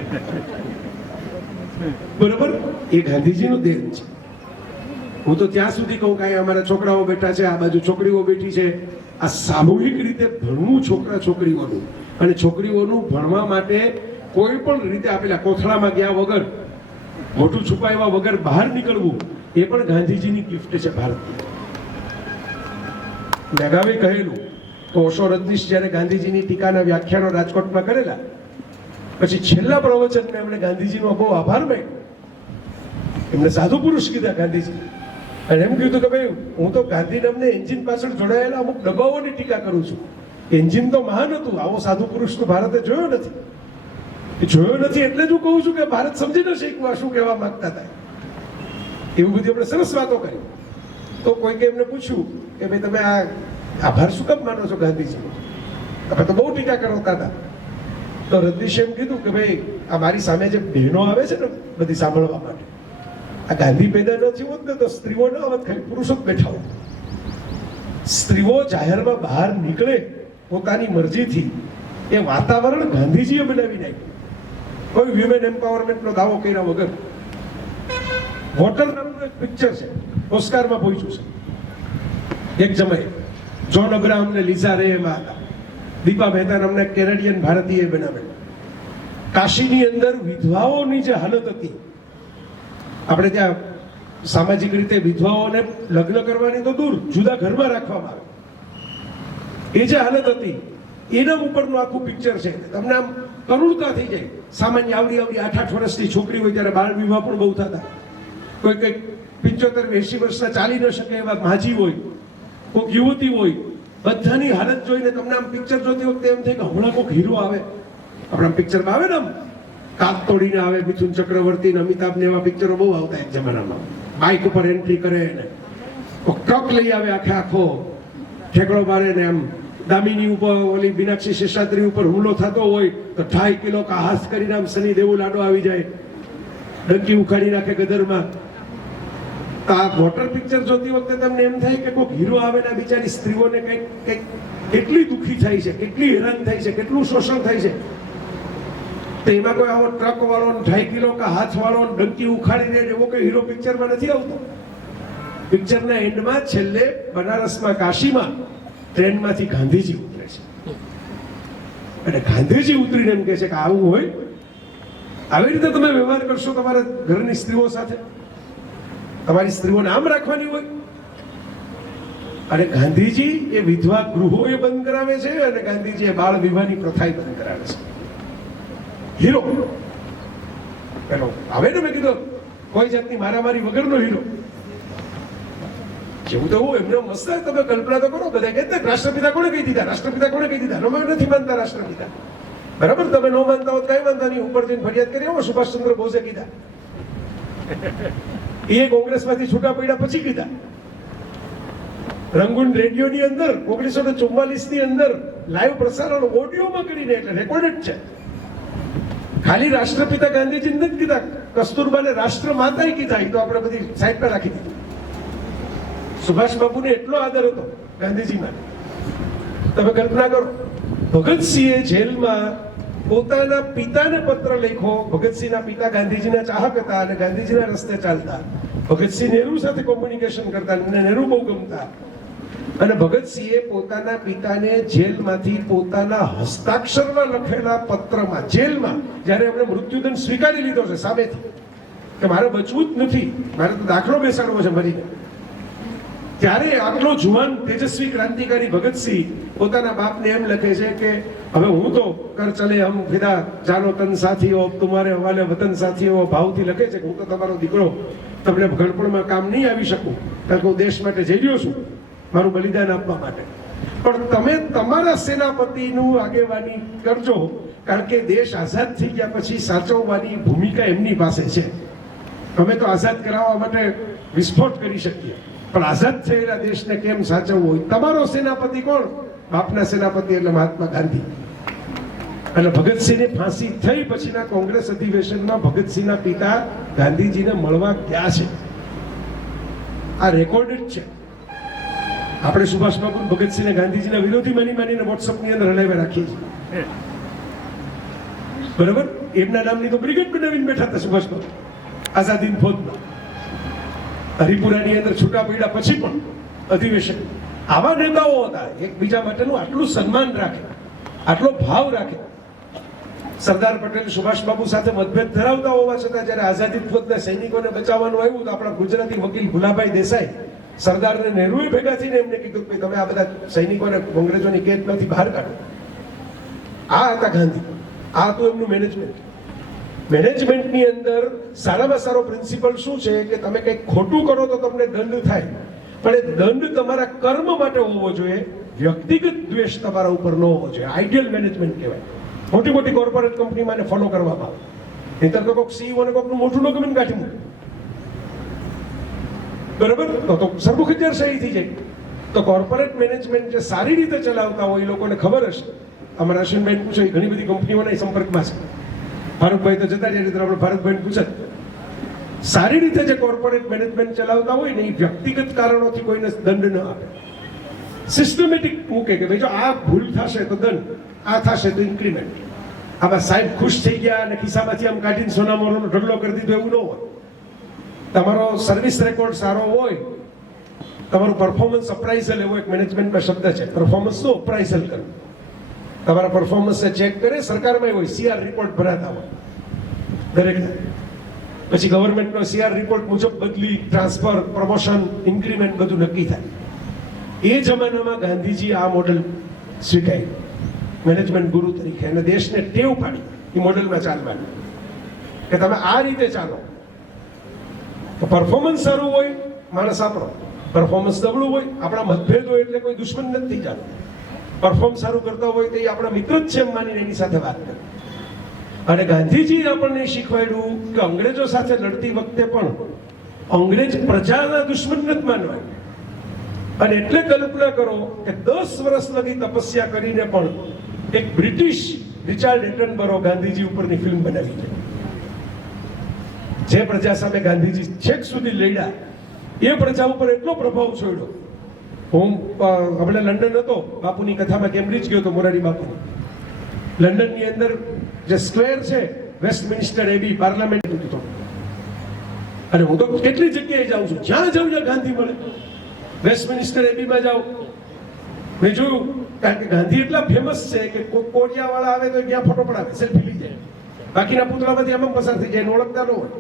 બરોબર, એ ગાંધીજીનું દેન છે. હું તો ત્યાં સુધી કહું કે અમારા છોકરાઓ બેઠા છે, આ બાજુ છોકરીઓ બેઠી છે. આ સામૂહિક રીતે ભણવું છોકરા છોકરીઓનું, અને છોકરીઓનું ભણવા માટે કોઈ પણ રીતે આપેલા કોથળામાં ગયા વગર, મોટું છુપાવ્યા વગર બહાર નીકળવું, એ પણ ગાંધીજીની ગિફ્ટ છે ભારતની. મેઘાવે કહેલું તો ઓશો રજનીશ જ્યારે ગાંધીજીની ટીકાના વ્યાખ્યાનો રાજકોટમાં કરેલા, પછી છેલ્લા પ્રવચનમાં એમણે ગાંધીજીનો બહુ આભાર માન્યો. એમને સાધુ પુરુષ કીધા ગાંધીજી, અને એમ કીધું કે ભાઈ હું તો ગાંધીનમને એન્જિન પાછળ જોડાયેલા અમુક દબાવોની ટીકા કરું છું. એન્જિન તો મહાન હતું, આવો સાધુ પુરુષ તો ભારતે જોયો નથી. એટલે જ હું કહું છું કે ભારત સમજી ન શીખવા શું કહેવા માંગતા હતા. એવું બધી આપણે સરસ વાતો કરી. તો કોઈકે એમને પૂછ્યું કે ભાઈ તમે આ આભાર શું કામ માનો છો ગાંધીજીનો? તમે તો બહુ ટીકા કરતા હતા. તો રજનીશે એમ કીધું કે ભાઈ આ મારી સામે જે બહેનો આવે છે ને બધી સાંભળવા માટે, આ ગાંધી પેદા ન થયું હોત ને તો સ્ત્રીઓ ન આવત, ખાલી પુરુષો જ બેઠા હોત. સ્ત્રીઓ જાહેરમાં બહાર નીકળે પોતાની મરજીથી, એ વાતાવરણ ગાંધીજીએ બનાવી નાખ્યું. કોઈ વિમેન એમ્પાવરમેન્ટનો દાવો કર્યા વગર. હોટલ નામનું એક પિક્ચર છે, ઓસ્કારમાં પહોંચ્યું છે. એક સમયે જોન અબ્રાહમ ને લીઝા રે એમાં હતા. દીપા મહેતા નામના કેનેડિયન ભારતીય બનાવેલા. કાશીની અંદર વિધવાઓની જે હાલત હતી, આપણે ત્યાં સામાજિક રીતે વિધવાઓને લગ્ન કરવાની તો દૂર, જુદા ઘરમાં રાખવામાં આવે, એ જે હાલત હતી એના ઉપરનું આખું પિક્ચર છે. તમને આમ કરુણતા થઈ જાય. સામાન્ય આવડી 8-8 વર્ષની છોકરી હોય ત્યારે બાળ વિવાહ પણ બહુ થતા. કોઈ 75-80 વર્ષના ચાલી ન શકે એવા માજી હોય, કોઈક યુવતી હોય, બધાની હાલત જોઈને તમને આમ પિક્ચર જોતી વખતે એમ થાય કે હમણાં કોઈક હીરો આવે. આપણા પિક્ચરમાં આવે ને આમ કાચ તોડીને આવે, મિથુન ચક્રવર્તી ને અમિતાભ ને એવા પિક્ચરો બહુ આવતા એક જમાનામાં. બાઇક ઉપર એન્ટ્રી કરે ને ટ્રક લઈ આવે, આખો ઠેકડો મારે ને આમ દામિની ઉપર ઓલી મીનાક્ષી શેષાદ્રી ઉપર હુમલો થતો હોય તો 2.5 કિલો કા હાથ કરીને આમ સની દેવું લાડો આવી જાય, ડંકી ઉખાડી નાખે ગદરમાં. તો આ વોટર પિક્ચર જોતી વખતે તમને એમ થાય કે કોઈ હીરો આવે ને બિચારી સ્ત્રીઓને કંઈક કેટલી દુઃખી થાય છે, કેટલી હેરાન થાય છે, કેટલું શોષણ થાય છે. તો એમાં કોઈ આવો ટ્રક વાળો 2.5 કિલો કે હાથ વાળો ડંકી ઉખાડી દે એવો કોઈ હીરો પિક્ચરમાં નથી આવતો. પિક્ચરના એન્ડમાં છેલ્લે બનારસમાં કાશીમાં ટ્રેનમાંથી ગાંધીજી ઉતરે છે અને ગાંધીજી ઉતરીને એમ કહે છે કે આવું હોય, આવી રીતે તમે વ્યવહાર કરશો તમારા ઘરની સ્ત્રીઓ સાથે, તમારી સ્ત્રીઓને આમ રાખવાની હોય. અને ગાંધીજી એ વિધવા ગૃહો એ બંધ કરાવે છે અને ગાંધીજી એ બાળ વિવાહની પ્રથા બંધ કરાવે છે. હીરો પેલો આવે ને, મેં કીધું કોઈ જાતની મારામારી વગરનો હીરો. જેવું તો એમને મસ્ત, તમે કલ્પના તો કરો. બધા કહે રાષ્ટ્રપિતા કોણે કહી દીધા, રાષ્ટ્રપિતા કોણે કહી દીધા. અમે નથી માનતા રાષ્ટ્રપિતા, બરાબર? તમે ન માનતા હો કઈ વાંધો નહીં, ઉપર જઈને ફરિયાદ કરી આવો. સુભાષચંદ્ર બોઝે કીધા, એ કોંગ્રેસમાંથી છૂટા પડ્યા પછી કીધા. રંગૂન રેડિયોની અંદર 1944 ની અંદર લાઈવ પ્રસારણ ઓડિયોમાં કરીને, એટલે રેકોર્ડેડ છે. ખાલી રાષ્ટ્રપિતા ગાંધીજી નથી કીધા, કસ્તુરબાને રાષ્ટ્રમાતાએ કીધા. એ તો આપણે બધી સાઈડ પર રાખી દીધી. સુભાષ બાબુને એટલો આદર હતો ગાંધીજીમાં, તમે કલ્પના કરો. ભગતસિંહે જેલમાં પોતાના પિતાને પત્ર લખ્યો. ભગતસિંહના પિતા ગાંધીજીના ચાહક હતા અને ગાંધીજીના રસ્તે ચાલતા. ભગતસિંહ નહેરુ સાથે કોમ્યુનિકેશન કરતા, એમને નહેરુ બહુ ગમતા. અને ભગતસિંહે પોતાના પિતાને જેલમાંથી પોતાના હસ્તાક્ષરમાં લખેલા પત્રમાં, જેલમાં જ્યારે એમણે મૃત્યુદંડ સ્વીકારી લીધો છે સામેથી, કે મારે બચવું જ નથી, મારે તો દાખલો બેસાડવો છે મરીને, ત્યારે આટલો જુવાન તેજસ્વી ક્રાંતિકારી ભગતસિંહ પોતાના બાપને એમ લખે છે કે હવે હું તો કર ચલે હમ ફિદા, જાનો તન સાથીઓ, તુમારે હવાલે વતન સાથીઓ, ભાવથી લખે છે કે હું તો તમારો દીકરો, તમને ઘડપણમાં કામ નહીં આવી શકું, કારણ કે હું દેશ માટે જઈ રહ્યો છું મારું બલિદાન આપવા માટે, પણ તમે તમારા સેનાપતિનું આગેવાની કરજો, કારણ કે દેશ આઝાદ થઈ ગયા પછી સાચવવાની ભૂમિકા એમની પાસે છે. અમે તો આઝાદ કરાવવા માટે વિસ્ફોટ કરી શકીએ, પણ આઝાદ થયેલા દેશને કેમ સાચવવો હોય? તમારો સેનાપતિ કોણ? બાપના સેનાપતિ એટલે મહાત્મા ગાંધી. અને ભગતસિંહની ફાંસી થઈ પછીના કોંગ્રેસ અધિવેશનમાં ભગતસિંહના પિતા ગાંધીજીને મળવા ગયા છે. આ રેકોર્ડેડ છે. આપણે સુભાષબાબુ ભગતસિંહને ગાંધીજીના વિરોધી માનીને વોટ્સઅપની અંદર હલાવ્યા રાખીએ છીએ, બરાબર? એમના નામની તો બ્રિગેડ બનાવીને બેઠા હતા સુભાષબાબુ આઝાદી ફોજમાં. હરિપુરાની અંદર છૂટા પડ્યા પછી પણ અધિવેશન. આવા નેતાઓ હતા, એકબીજા માટેનું આટલું સન્માન રાખે, આટલો ભાવ રાખે. સરદાર પટેલ સુભાષબાબુ સાથે મતભેદ ધરાવતા હોવા છતાં જ્યારે આઝાદી ફોજના સૈનિકોને બચાવવાનું આવ્યું તો આપણા ગુજરાતી વકીલ ભુલાભાઈ દેસાઈ સરદારને નહેરુએ ભેગા થઈને એમને કીધું કે તમે આ બધા સૈનિકોને અંગ્રેજોની કેદમાંથી બહાર કાઢો. આ હતા ગાંધી. આ હતું એમનું મેનેજમેન્ટ. મેનેજમેન્ટની અંદર સારામાં સારો પ્રિન્સિપલ શું છે કે તમે કંઈક ખોટું કરો તો તમને દંડ થાય, પણ એ દંડ તમારા કર્મ માટે હોવો જોઈએ, વ્યક્તિગત દ્વેષ તમારા ઉપર ન હોવો જોઈએ. આઈડિયલ મેનેજમેન્ટ કહેવાય. મોટી મોટી કોર્પોરેટ કંપનીમાં ફોલો કરવામાં આવે. નહીંતર તો કોઈક સીઈઓ ને કોઈકનું મોટું ડોક્યુમેન્ટ કાઢી મૂકે, બરાબર? તો સરમુખત્યારશાહી થઈ જાય. તો કોર્પોરેટ મેનેજમેન્ટ જે સારી રીતે ચલાવતા હોય એ લોકોને ખબર હશે. અમારા અશ્વિનભાઈ પૂછો, એ ઘણી બધી કંપનીઓના સંપર્કમાં છે. ભારતભાઈ તો જતા રહ્યા, આપણે ભારતભાઈને પૂછે, સારી રીતે જે કોર્પોરેટ મેનેજમેન્ટ ચલાવતા હોય ને એ વ્યક્તિગત કારણોથી કોઈને દંડ ન આપે, સિસ્ટમેટિક મૂકે કે ભાઈ જો આ ભૂલ થશે તો દંડ, આ થશે તો ઇન્ક્રીમેન્ટ. આમાં સાહેબ ખુશ થઈ ગયા અને ખિસ્સામાંથી આમ કાઢીને સોનામોરનો ઢગલો કરી દીધો એવું ન હોય. તમારો સર્વિસ રેકોર્ડ સારો હોય, તમારું પરફોર્મન્સ અપ્રાઇઝલ, એવો એક મેનેજમેન્ટમાં શબ્દ છે, પરફોર્મન્સ નું અપ્રાઇઝલ કરવું. તમારા પરફોર્મન્સને ચેક કરે, સરકારમાં હોય સીઆર રિપોર્ટ ભરાતા હોય દરેક, પછી ગવર્મેન્ટનો સીઆર રિપોર્ટ મુજબ બદલી, ટ્રાન્સફર, પ્રમોશન, ઇન્ક્રીમેન્ટ બધું નક્કી થાય. એ જમાનામાં ગાંધીજી આ મોડેલ સ્વીકાર્યું મેનેજમેન્ટ ગુરુ તરીકે, અને દેશને ટેવ પાડી એ મોડેલમાં ચાલવાની કે તમે આ રીતે ચાલો. પરફોર્મન્સ સારું હોય માણસ આપણો, પરફોર્મન્સ નબળું હોય આપણા મતભેદ હોય એટલે કોઈ દુશ્મન નથી ચાલતો. પરફોર્મન્સ સારું કરતા હોય તો એ આપણા મિત્ર જ છે એમ માનીને એની સાથે વાત કરે. અને ગાંધીજી આપણને શીખવાડ્યું કે અંગ્રેજો સાથે લડતી વખતે પણ અંગ્રેજ પ્રજાના દુશ્મન નથી માનવા. અને એટલે કલ્પના કરો કે 10 વર્ષ લગી તપસ્યા કરીને પણ એક બ્રિટિશ રિચાર્ડ એટનબરો ગાંધીજી ઉપરની ફિલ્મ બનાવી છે. જે પ્રજા સામે ગાંધીજી છેક સુધી લડ્યા એ પ્રજા ઉપર એટલો પ્રભાવ છોડ્યો. હું હમણાં લંડન હતો, બાપુની કથામાં કેમ્બ્રિજ ગયો હતો, મોરારી બાપુની. લંડનની અંદર જે સ્ક્વેર છે વેસ્ટમિનિસ્ટર એબી, પાર્લામેન્ટ હતો. અને હું તો કેટલી જગ્યાએ જાઉં છું, જ્યાં જાઉં ત્યાં ગાંધી મળે. વેસ્ટમિનિસ્ટર એબીમાં જાઉં, મેં જોયું, કારણ કે ગાંધી એટલા ફેમસ છે કે કોરિયા વાળા આવે તો ત્યાં ફોટો પડાવે, સેલ્ફી લઈ જાય. બાકીના પુતળામાંથી આમ પસાર થઈ જાય, ઓળખતા ન હોય.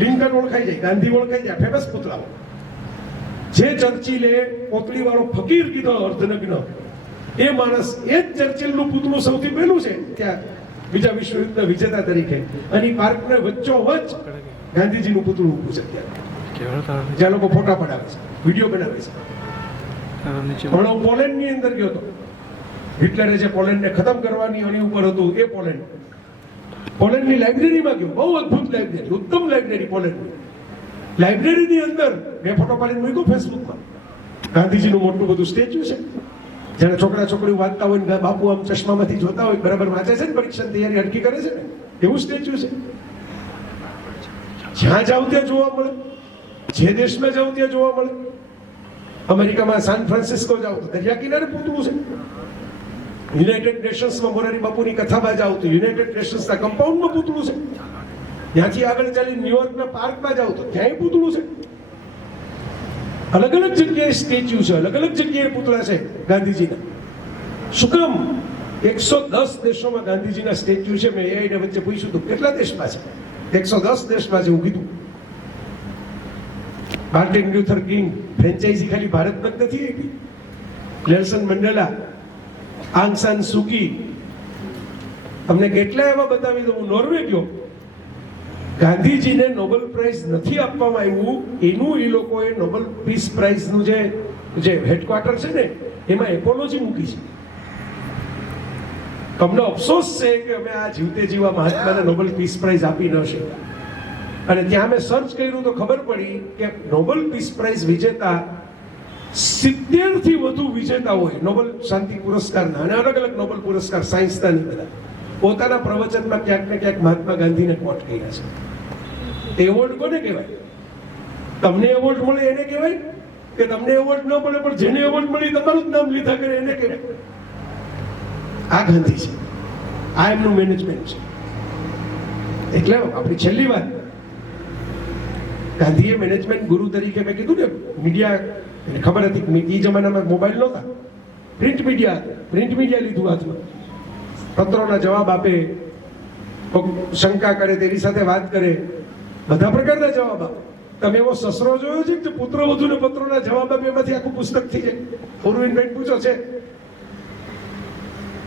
લિંકન ઓળખાઈ જાય, ગાંધી ઓળખાઈ જાય, ફેમસ પુતળાઓ. જે ચર્ચિલે પોતળી વાળો ફકીર કીધો અર્ધનગ્ન, એ માણસ, એ જ ચર્ચિલનું પૂતળું સૌથી પહેલું છે ત્યાં બીજા વિશ્વયુદ્ધના વિજેતા તરીકે. અને પાર્કને વચ્ચોવચ્ચ ગાંધીજીનું પૂતળું ઊભું છે ત્યાં, જ્યાં લોકો ફોટા પડાવે છે, વિડીયો બનાવે છે. હમણાં હું પોલેન્ડની અંદર ગયો હતો. હિટલરે જે પોલેન્ડને ખતમ કરવાની અણી ઉપર હતું, એ પોલેન્ડની લાઇબ્રેરીમાં ગયો. બહુ અદભુત લાઇબ્રેરી, ઉત્તમ લાઇબ્રેરી પોલેન્ડની. લાઇબ્રેરીની અંદર મેં ફોટો પાડીને મૂક્યો ફેસબુકમાં. ગાંધીજીનું મોટું બધું સ્ટેચ્યુ છે. જ્યારે છોકરા છોકરીઓ વાંચતા હોય ને બાપુ આમ ચશ્મામાંથી જોતા હોય, બરાબર વાંચે છે ને, પરીક્ષાની તૈયારી હરકી કરે છે ને, એવું સ્ટેચ્યુ છે. જ્યાં જાવ ત્યાં જોવા મળે, જે દેશમાં જાવ ત્યાં જોવા મળે. અમેરિકામાં સાન ફ્રાન્સિસ્કો જાવ તો દરિયા કિનારે પૂતળું છે. યુનાઇટેડ નેશન્સમાં મોરારી બાપુની કથામાં જાવ તો યુનાઇટેડ નેશન્સના કમ્પાઉન્ડમાં પૂતળું છે. ત્યાંથી આગળ ચાલી ન્યુયોર્કના પાર્કમાં જાવ તો ત્યાંય પૂતળું છે. અલગ અલગ જગ્યાએ સ્ટેચ્યુ છે, અલગ અલગ જગ્યાએ પૂતળા છે ગાંધીજીના. શું કામ? 110 દેશોમાં ગાંધીજીના સ્ટેચ્યુ છે. મેં એઆઈને વચ્ચે પૂછ્યું હતું કેટલા દેશમાં છે. 110 દેશમાં છે, એવું કીધું. માર્ટિન લ્યુથર કિંગ ફ્રેન્ચાઇઝી ખાલી ભારતમાં જ નથી આપી. નેલ્સન મંડેલા, આંગ સાન સુકી, તમને કેટલા એવા બતાવી દઉં. હું નોર્વે ગયો, ગાંધીજીને નોબેલ પ્રાઇઝ નથી આપવામાં આવ્યું. એનું એ લોકોએ નોબેલ પીસ પ્રાઇઝનું જે હેડક્વાર્ટર છે ને, એમાં એપોલોજી મૂકી છે. અમને અફસોસ છે કે અમે આ જીવતે જીવા મહાત્માને નોબેલ પીસ પ્રાઇઝ આપી ન શક્યા. અને ત્યાં મેં સર્ચ કર્યું તો ખબર પડી કે નોબેલ પીસ પ્રાઇઝ વિજેતા 70 થી વધુ વિજેતા હોય નોબેલ શાંતિ પુરસ્કારના, અને અલગ અલગ નોબેલ પુરસ્કાર સાયન્સના ની બધા, પોતાના પ્રવચનમાં ક્યાંક ને ક્યાંક મહાત્મા ગાંધીને કોટ કર્યા છે. એવોર્ડ કોને કહેવાય? તમને એવોર્ડ મળે એને કહેવાય? કે તમને એવોર્ડ ન મળે પણ જેને એવોર્ડ મળી તમારું જ નામ લીધા કરે એને કહેવાય? આ ગાંધી છે, આ એમનું મેનેજમેન્ટ છે. એટલે આપણી છેલ્લી વાત, ગાંધીએ મેનેજમેન્ટ ગુરુ તરીકે, મેં કીધું ને, મીડિયા ખબર હતી, એ જમાનામાં મોબાઈલ નહોતા, પ્રિન્ટ મીડિયા લીધું હાથમાં. પત્રોના જવાબ આપે, શંકા કરે તેની સાથે વાત કરે, બધા પ્રકારના જવાબ આપે. તમે એવો સસરો જોયો છે કે પુત્ર વધુને પત્રોના જવાબ આપે, એમાંથી આખું પુસ્તક થઈ જાય. પૂર્વીનભાઈ પૂછો છે,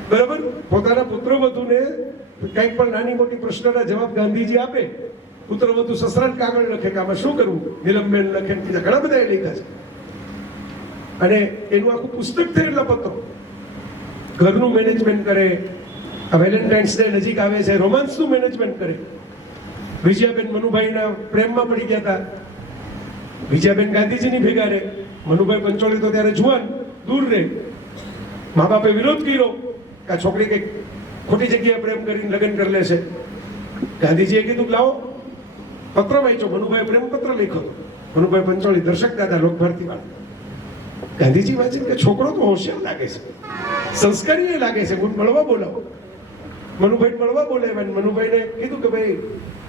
બરાબર? પોતાના પુત્ર વધુને કંઈક પણ નાની મોટી પ્રશ્નના જવાબ ગાંધીજી આપે. પુત્ર વધુ સસરાને કાગળ લખે કે આમાં શું કરવું, નિલંબન લખે, બીજા ઘણા બધા એ લખ્યા છે. અને એનું આખું પુસ્તક થયેલા પત્રો. ઘરનું મેનેજમેન્ટ કરે, વેલેન્ટાઇન્સ ડે નજીક આવે છે, રોમાન્સનું મેનેજમેન્ટ કરે. વિજયાબેન મનુભાઈના પ્રેમમાં પડી ગયા હતા. વિજયાબેન ગાંધીજીની ભેગા રહે. મનુભાઈ પંચોળી તો ત્યારે જુવાન, દૂર રહે. મા બાપે વિરોધ કર્યો કે આ છોકરી કંઈક ખોટી જગ્યાએ પ્રેમ કરીને લગ્ન કરી લે છે. ગાંધીજીએ કીધું કે લાવો પત્ર વાંચ્યો. મનુભાઈ પ્રેમ પત્ર લખ્યો. મનુભાઈ પંચોળી, દર્શક દાદા, લોકભારતી વાળા. ગાંધીજી વાંચે કે છોકરો તો હોશિયાર લાગે છે, સંસ્કારી લાગે છે, મળવા બોલાવો. મનુભાઈ મળવા બોલાવ્યા. મનુભાઈને કીધું કે ભાઈ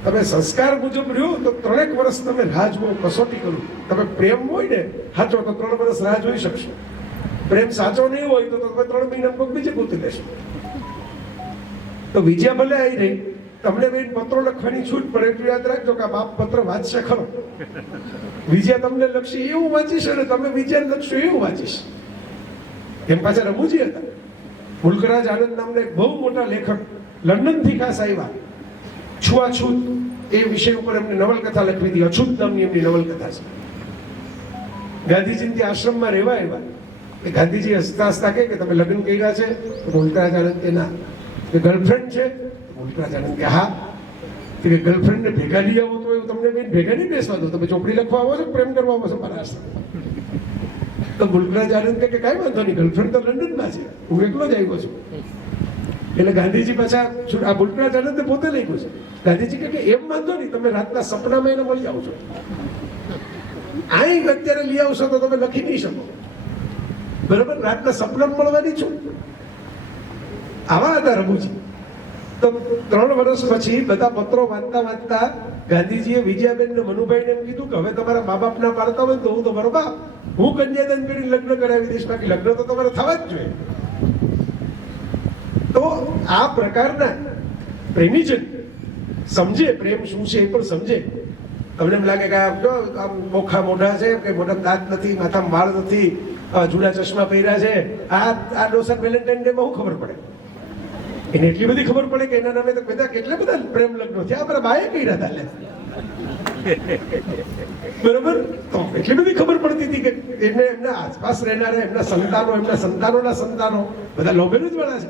તમે સંસ્કાર મુજબ રહ્યો તો 3 વર્ષ તમે રાહ જુઓ, કસોટી કરું. તમે પ્રેમ હોય ને સાચો તો 3 વર્ષ રાહ જોઈ શકશો. પ્રેમ સાચો નહીં હોય તો તમે 3 મહિના કોઈક બીજે ગોતી લેશો. તો વિજયા ભલે આવી રહી, તમને બેન પત્રો લખવાની છૂટ પડે, એટલું યાદ રાખજો કે આ બાપ પત્ર વાંચશે ખરો. વિજયા તમને લખશે એવું વાંચીશ, અને તમે વિજયાને લખશો એવું વાંચીશ. એમ પાછા રમૂજી હતા. મુલ્કરાજ આનંદ નામના એક બહુ મોટા લેખક લંડનથી ખાસ આવ્યા. છૂઆછૂત એ વિષય ઉપર એમને નવલકથા લખવી હતી. અછૂત નામની એમની નવલકથા છે. ગાંધીજી ત્યાં આશ્રમમાં રહેવા આવ્યા. એ ગાંધીજી હસતા હસતા કે તમે લગ્ન કર્યા છે? તો મુલ્કરાજ આનંદ કે ના. કે ગર્લફ્રેન્ડ છે? મુલ્કરાજ આનંદ કે હા. કે ગર્લફ્રેન્ડને ભેગા લઈ આવો તો એવું તમને બેન ભેગા નહીં બેસવા દો. તમે ચોપડી લખવા આવો છો, પ્રેમ કરવા આવો છો મારા આશ્રમ? તો મુલ્કરાજ આનંદ કે કાંઈ વાંધો નહીં, ગર્લફ્રેન્ડ તો લંડનમાં છે, હું એકલો જ આવ્યો છું. એટલે ગાંધીજી પાછા આ મુલ્કરાજ આનંદે પોતે લખ્યું છે. ગાંધીજી કે એમ વાંધો નહીં, તમે રાતના સપનામાં એને મળી આવજો. અહીં અત્યારે લઈ આવશો તો તમે લખી નહીં શકો, બરોબર? રાતના સપના મળવાની છું. આવા હતા રઘુજી. તો 3 વર્ષ પછી બધા પત્રો વાંચતા વાંચતા ગાંધીજીએ વિજયાબેન ને મનુભાઈને એમ કીધું કે હવે તમારા મા બાપ ના પાડતા હોય તો હું તમારો બાપ, હું કન્યાદાન કરીને લગ્ન કરાવી દઈશ, બાકી લગ્ન તો તમારે થવા જ જોઈએ. તો આ પ્રકારના પ્રેમીજન સમજે પ્રેમ શું છે એ પણ સમજે. તમને એમ લાગે કે આમ મોખા મોઢા છે કે મોઢામાં દાંત નથી, માથામાં વાળ નથી, જૂના ચશ્મા પહેર્યા છે, આ ડોસર વેલેન્ટાઇન ડે માં શું ખબર પડે? એને એટલી બધી ખબર પડે કે એના નામે તો બધા કેટલા બધા પ્રેમ લગ્નો થયા, અમારા બાએ કર્યા હતા. બરોબર? તો એટલી બધી ખબર પડતી હતી કે એને એમના આસપાસ રહેનારા એમના સંતાનો, એમના સંતાનોના સંતાનો બધા લવ મેરેજ વાળા છે.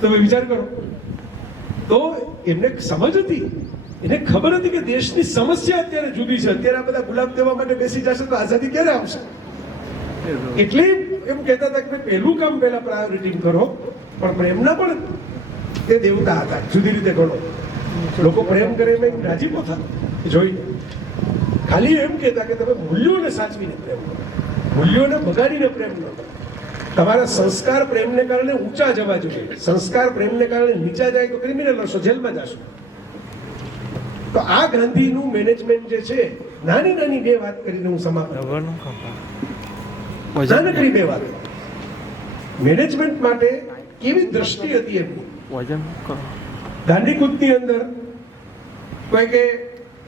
તમે વિચાર કરો. તો એમને સમજ હતી, એને ખબર હતી કે દેશની સમસ્યા અત્યારે જુદી છે. અત્યારે આ બધા ગુલાબ દેવા માટે બેસી જશે તો આઝાદી ક્યારે આવશે? એટલે એમ કહેતા હતા કે પહેલું કામ પહેલા પ્રાયોરિટી કરો. પણ પ્રેમના પણ એ દેવતા હતા, જુદી રીતે ગણો. લોકો પ્રેમ કરે એમ રાજીપો થતા જોઈને. ખાલી એમ કહેતા કે તમે મૂલ્યોને સાચવીને પ્રેમ કરો, મૂલ્યોને બગાડીને પ્રેમ ન કરો. તમારા સંસ્કાર પ્રેમને કારણે ઊંચા જવા જોઈએ. સંસ્કાર પ્રેમને કારણે નીચા જાય તો ક્રિમિનલ હશો, જેલમાં જશો. તો આ ગાંધીનું મેનેજમેન્ટ જે છે, નાની નાની 2 વાત કરીને હું સમાપ્ત. નાનકડી 2 વાત. મેનેજમેન્ટ માટે કેવી દ્રષ્ટિ હતી એમની. દાંડીકૂદની અંદર કોઈ કે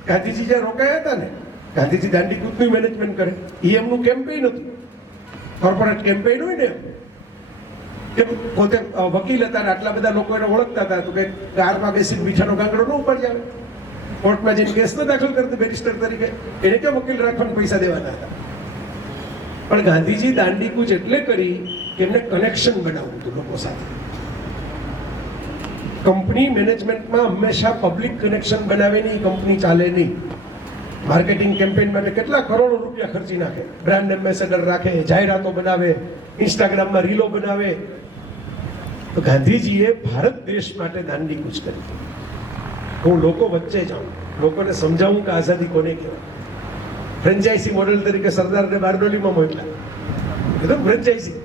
ગાંધીજી જ્યાં રોકાયા હતા ને, ગાંધીજી દાંડીકૂદનું મેનેજમેન્ટ કરે. એ એમનું કેમ્પેઇન હતું, કોર્પોરેટ કેમ્પેઇન હોય ને. કે પોતે વકીલ હતા ને આટલા બધા લોકો એને ઓળખતા હતા તો કે કારમાં બેસીને મીઠાનો ગાંગડો ન ઉપાડી આવે, કોર્ટમાં જઈને કેસ ન દાખલ કરતા બેરિસ્ટર તરીકે. એને કેમ વકીલ રાખવાના પૈસા દેવાના હતા? પણ ગાંધીજી દાંડીકૂચ એટલે કરી કે એમને કનેક્શન બનાવવું હતું લોકો સાથે. કંપની મેનેજમેન્ટમાં હંમેશા પબ્લિક કનેક્શન બનાવે નહીં, કંપની ચાલે નહીં. માર્કેટિંગ કેમ્પેઇન માટે કેટલા કરોડો રૂપિયા ખર્ચી નાખે, બ્રાન્ડ એમ્બેસેડર રાખે, જાહેરાતો બનાવે, ઇન્સ્ટાગ્રામમાં રીલો બનાવે. તો ગાંધીજીએ ભારત દેશ માટે દાંડીકૂચ કરી. હું લોકો વચ્ચે જાઉં, લોકોને સમજાવું કે આઝાદી કોને કહેવાય. ફ્રેન્ચાઇઝી મોડેલ તરીકે સરદારને બારડોલીમાં મોકલ્યા. કીધું ફ્રેન્ચાઇઝી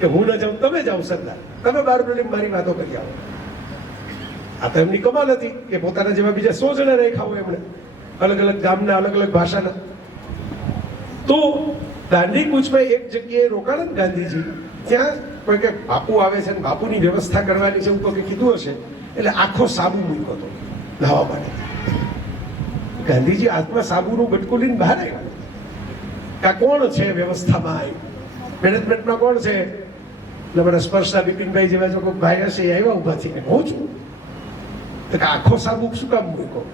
કે હું ન જાઉં, તમે જાઓ સરદાર, તમે બારડોલીમાં મારી વાતો કરી આવો. આ તો એમની કમાલ હતી કે પોતાના જેવા બીજા 100 જણા રાખ્યા હોય એમણે, અલગ અલગ ગામના, અલગ અલગ ભાષાના. તો દાંડીકૂચમાં એક જગ્યાએ રોકાણા ને ગાંધીજી, ત્યાં કોઈ કે બાપુ આવે છે ને બાપુની વ્યવસ્થા કરવાની છે, હું તો કીધું હશે. એટલે આખો સાબુ મૂક્યો હતો નાહવા માટે. ગાંધીજી હાથમાં સાબુનું બટકું લઈને બહાર આવ્યા. આ કોણ છે વ્યવસ્થામાં? આવી મેનેજમેન્ટમાં કોણ છે? એટલે મને સ્પર્શા બિપિનભાઈ જેવા જો કોઈ ભાઈ હશે એ આવ્યા ઉભા થઈને. હું છું. તો આખો સાબુ શું કામ મૂક્યો?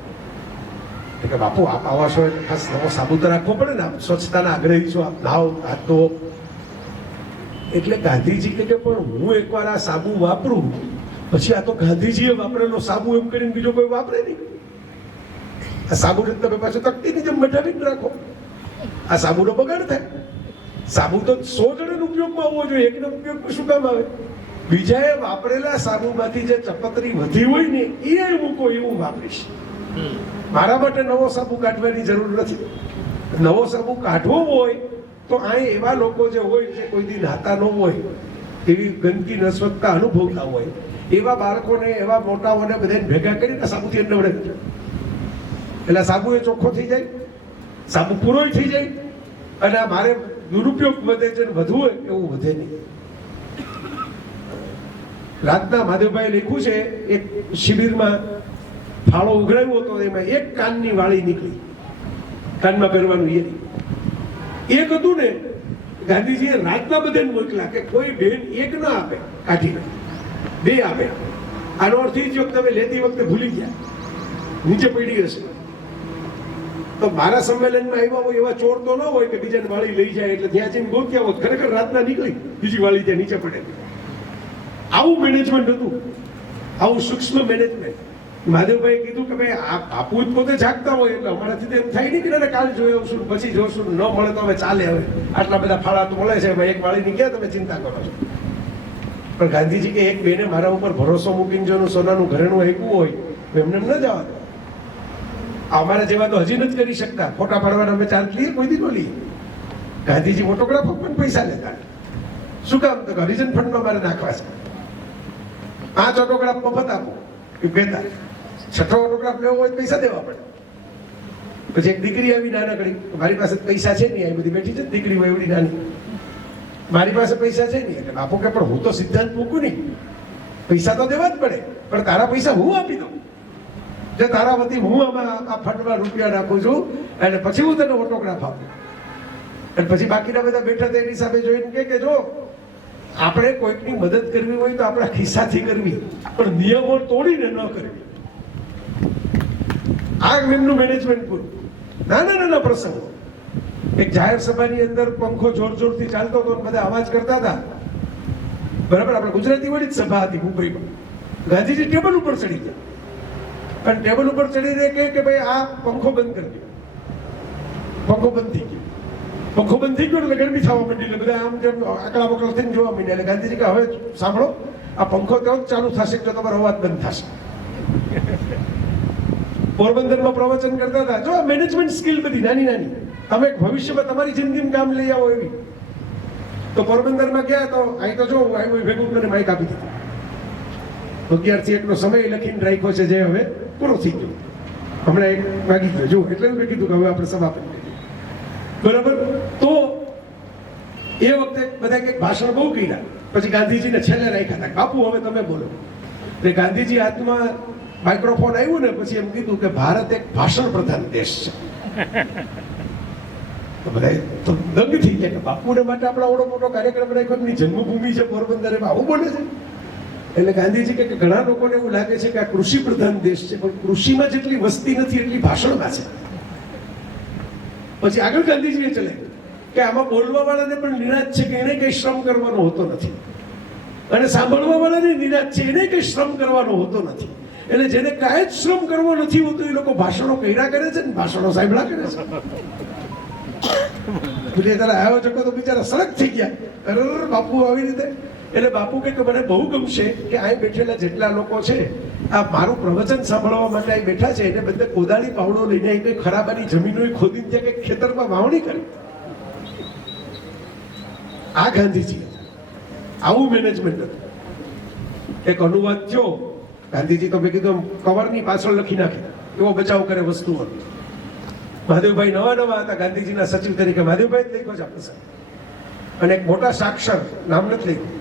કે બાપુ આપ આવા છો એટલે ખાસ નવો સાબુ તો રાખવો પડે ને, આપ સ્વચ્છતાના આગ્રહી છો, આપ નાહો, હાથ ધોવો. એટલે ગાંધીજી કે પણ હું એકવાર આ સાબુ વાપરું પછી આ તો ગાંધીજીએ વાપરેલો સાબુ એમ કરીને બીજો કોઈ વાપરે નહીં. આ સાબુને તમે પાછું તકતીની જેમ મઢાવીને રાખો, આ સાબુનો બગાડ થાય. સાબુ તો 100 જણાનો ઉપયોગમાં આવવો જોઈએ, એકનો ઉપયોગમાં શું કામ આવે? બીજાએ વાપરેલા સાબુમાંથી જે ચપતરી વધી હોય ને એ મૂકો, એવું વાપરીશ. મારા માટે નવો સાબુ કાઢવાની જરૂર નથી. નવો સાબુ કાઢવો હોય તો અહીં એવા લોકો જે હોય જે કોઈ દી નાતા ન હોય, એવી ગંદકી નસ્વત્તા અનુભવતા હોય, એવા બાળકોને, એવા મોટાઓને બધાને ભેગા કરીને સાબુથી નવડે. એટલે સાબુ એ ચોખ્ખો થઈ જાય, સાબુ પૂરો થઈ જાય, અને મારે દુરુપયોગ વધે છે, વધુ હોય એવું વધે નહીં. રાતના માધવભાઈ લખ્યું છે, એક શિબિરમાં ફાળો ઉઘરાવ્યો હતો, એમાં એક કાનની વાળી નીકળી, કાનમાં પહેરવાનું એ એક હતું ને. ગાંધીજીએ રાતના બધાને મોકલા કે કોઈ બેન એક ના આપે, કાઢીને 2 આપે. આનો અર્થ એ થયો કે તમે લેતી વખતે ભૂલી ગયા, નીચે પડી હશે. તો મારા સંમેલનમાં આવ્યા હોય એવા ચોર તો ન હોય કે બીજાને વાળી લઈ જાય, એટલે ત્યાં જઈને ગોત્યા હોત. ખરેખર રાતના નીકળી, બીજી વાળી ત્યાં નીચે પડે. આવું મેનેજમેન્ટ હતું, આવું સૂક્ષ્મ મેનેજમેન્ટ. મહાદેવભાઈ કીધું કે ભાઈ આ બાપુ જ પોતે જાગતા હોય એટલે અમારાથી તો એમ થાય નહીં કે કાલે જોઈ આવશું, પછી જોશું, ન મળે તો હવે ચાલે. હવે આટલા બધા ફાળા તો મળે છે, એક વાળીની ક્યાં તમે ચિંતા કરો છો? પણ ગાંધીજી કે એક બેને મારા ઉપર ભરોસો મૂકીને જો સોનાનું ઘરેણું આપ્યું હોય તો એમને ન જવા દે. અમારા જેવા તો હજી નથી કરી શકતા. ફોટા પાડવાના અમે ચાર્જ લઈએ, કોઈ દી ન લઈએ. ગાંધીજી ફોટોગ્રાફર પણ પૈસા લેતા. શું કામ? તો હરિજન ફંડમાં મારે નાખવા છે. 5 ઓટોગ્રાફ મફત આપો એ કહેતા. 6ઠો ઓટોગ્રાફ લેવો હોય પૈસા દેવા પડે. પછી એક દીકરી આવી નાનકડી, મારી પાસે પૈસા છે નહીં, આવી બધી બેઠી છે દીકરી હોય એવડી નાની, મારી પાસે પૈસા છે નહીં. એટલે બાપુ કે પણ હું તો સિદ્ધાંત મૂકું નહીં, પૈસા તો દેવા જ પડે, પણ તારા પૈસા હું આપી દઉં. જે તારા વતી હું આમાં આ ફંડમાં રૂપિયા નાખું છું અને પછી હું તને ઓટોગ્રાફ આપું. અને પછી બાકીના બધા બેઠા તેની સામે જોઈને કે જો આપણે કોઈકની મદદ કરવી હોય તો આપણા ખિસ્સાથી કરવી, પણ નિયમો તોડીને ન કરવી. આ એમનું મેનેજમેન્ટ પૂરું. નાના પ્રસંગો, એક જાહેર સભાની અંદર પંખો જોરથી ચાલતો હતો, બધા અવાજ કરતા હતા. બરાબર, આપણે ગુજરાતી વાળી જ સભા હતી મુંબઈમાં. ગાંધીજી ટેબલ ઉપર ચડી ગયા અને ટેબલ ઉપર ચડીને કે ભાઈ આ પંખો બંધ કરી દો. પંખો બંધ થઈ ગયો. પંખો બંધ થઈ ગયો એટલે ગરમી થવા માંડી, એટલે બધા આમ જેમ આકડા બકડા થઈને જોવા માંડ્યા. એટલે ગાંધીજી કે હવે સાંભળો, આ પંખો તેવો જ ચાલુ થશે તો તમારો અવાજ બંધ થશે. પોરબંદરમાં પ્રવચન કરતા હતા. જો મેનેજમેન્ટ સ્કિલ બધી નાની તમે ભવિષ્યમાં તમારી જિંદગીમાં કામ લઈ આવો એવી. તો પોરબંદરમાં ગયા તો અહીં તો જો આવ્યું ભેગું કરીને માઇક આપી દીધું. 11 થી 1 નો સમય લખીને રાખ્યો છે, જે હવે પૂરો થઈ ગયો. હમણાં એક માગી ગયો જો, એટલે મેં કીધું કે હવે આપણે સમાપન કરીએ. બરાબર, તો એ વખતે બધા કંઈક ભાષણ બહુ કર્યા. પછી ગાંધીજીને છેલ્લે રાખ્યા હતા, બાપુ હવે તમે બોલો. એટલે ગાંધીજી હાથમાં માઇક્રોફોન આવ્યું ને પછી એમ કીધું કે ભારત એક ભાષણ પ્રધાન દેશ છે. તો બધા તો દંગ થઈ ગયા કે બાપુને માટે આપણે આવડો મોટો કાર્યક્રમ રાખ્યો, એમની જન્મભૂમિ છે પોરબંદર, એમાં આવું બોલે છે. એટલે ગાંધીજી કે ઘણા લોકોને એવું લાગે છે કે આ કૃષિ પ્રધાન દેશ છે, પણ કૃષિમાં જેટલી વસ્તી નથી એટલી ભાષણમાં છે. પછી આગળ ગાંધીજીએ ચલે કે આમાં બોલવા વાળાને પણ નિરાશ છે કે એને કઈ શ્રમ કરવાનો હોતો નથી, અને સાંભળવા વાળાને નિરાશ છે એને કઈ શ્રમ કરવાનો હોતો નથી. એટલે જેને કાંઈ જ શ્રમ કરવો નથી હોતો એ લોકો ભાષણો કર્યા કરે છે ને ભાષણો સાંભળ્યા કરે છે. એટલે તારા આયોજકો તો બિચારા સડક થઈ ગયા, અરે બાપુ આવી રીતે. એટલે બાપુ કે મને બહુ ગમશે કે અહીં બેઠેલા જેટલા લોકો છે આ મારું પ્રવચન સાંભળવા માટે અહીં બેઠા છે, એને બધે કોદાળી પાવડો લઈને અહીં કઈ ખરાબાની જમીનો ખોદીને ત્યાં કઈ ખેતરમાં વાવણી કરી. આ ગાંધીજી આવું મેનેજમેન્ટ હતું. એક અનુવાદ થયો, ગાંધીજી તો મેં કીધું કવરની પાછળ લખી નાખી એવો બચાવ કરે વસ્તુઓ. મહાદેવભાઈ નવા હતા ગાંધીજીના સચિવ તરીકે, મહાદેવભાઈ જ લખ્યો છે આપણે સાહેબ. અને એક મોટા સાક્ષર, નામ નથી લખ્યું,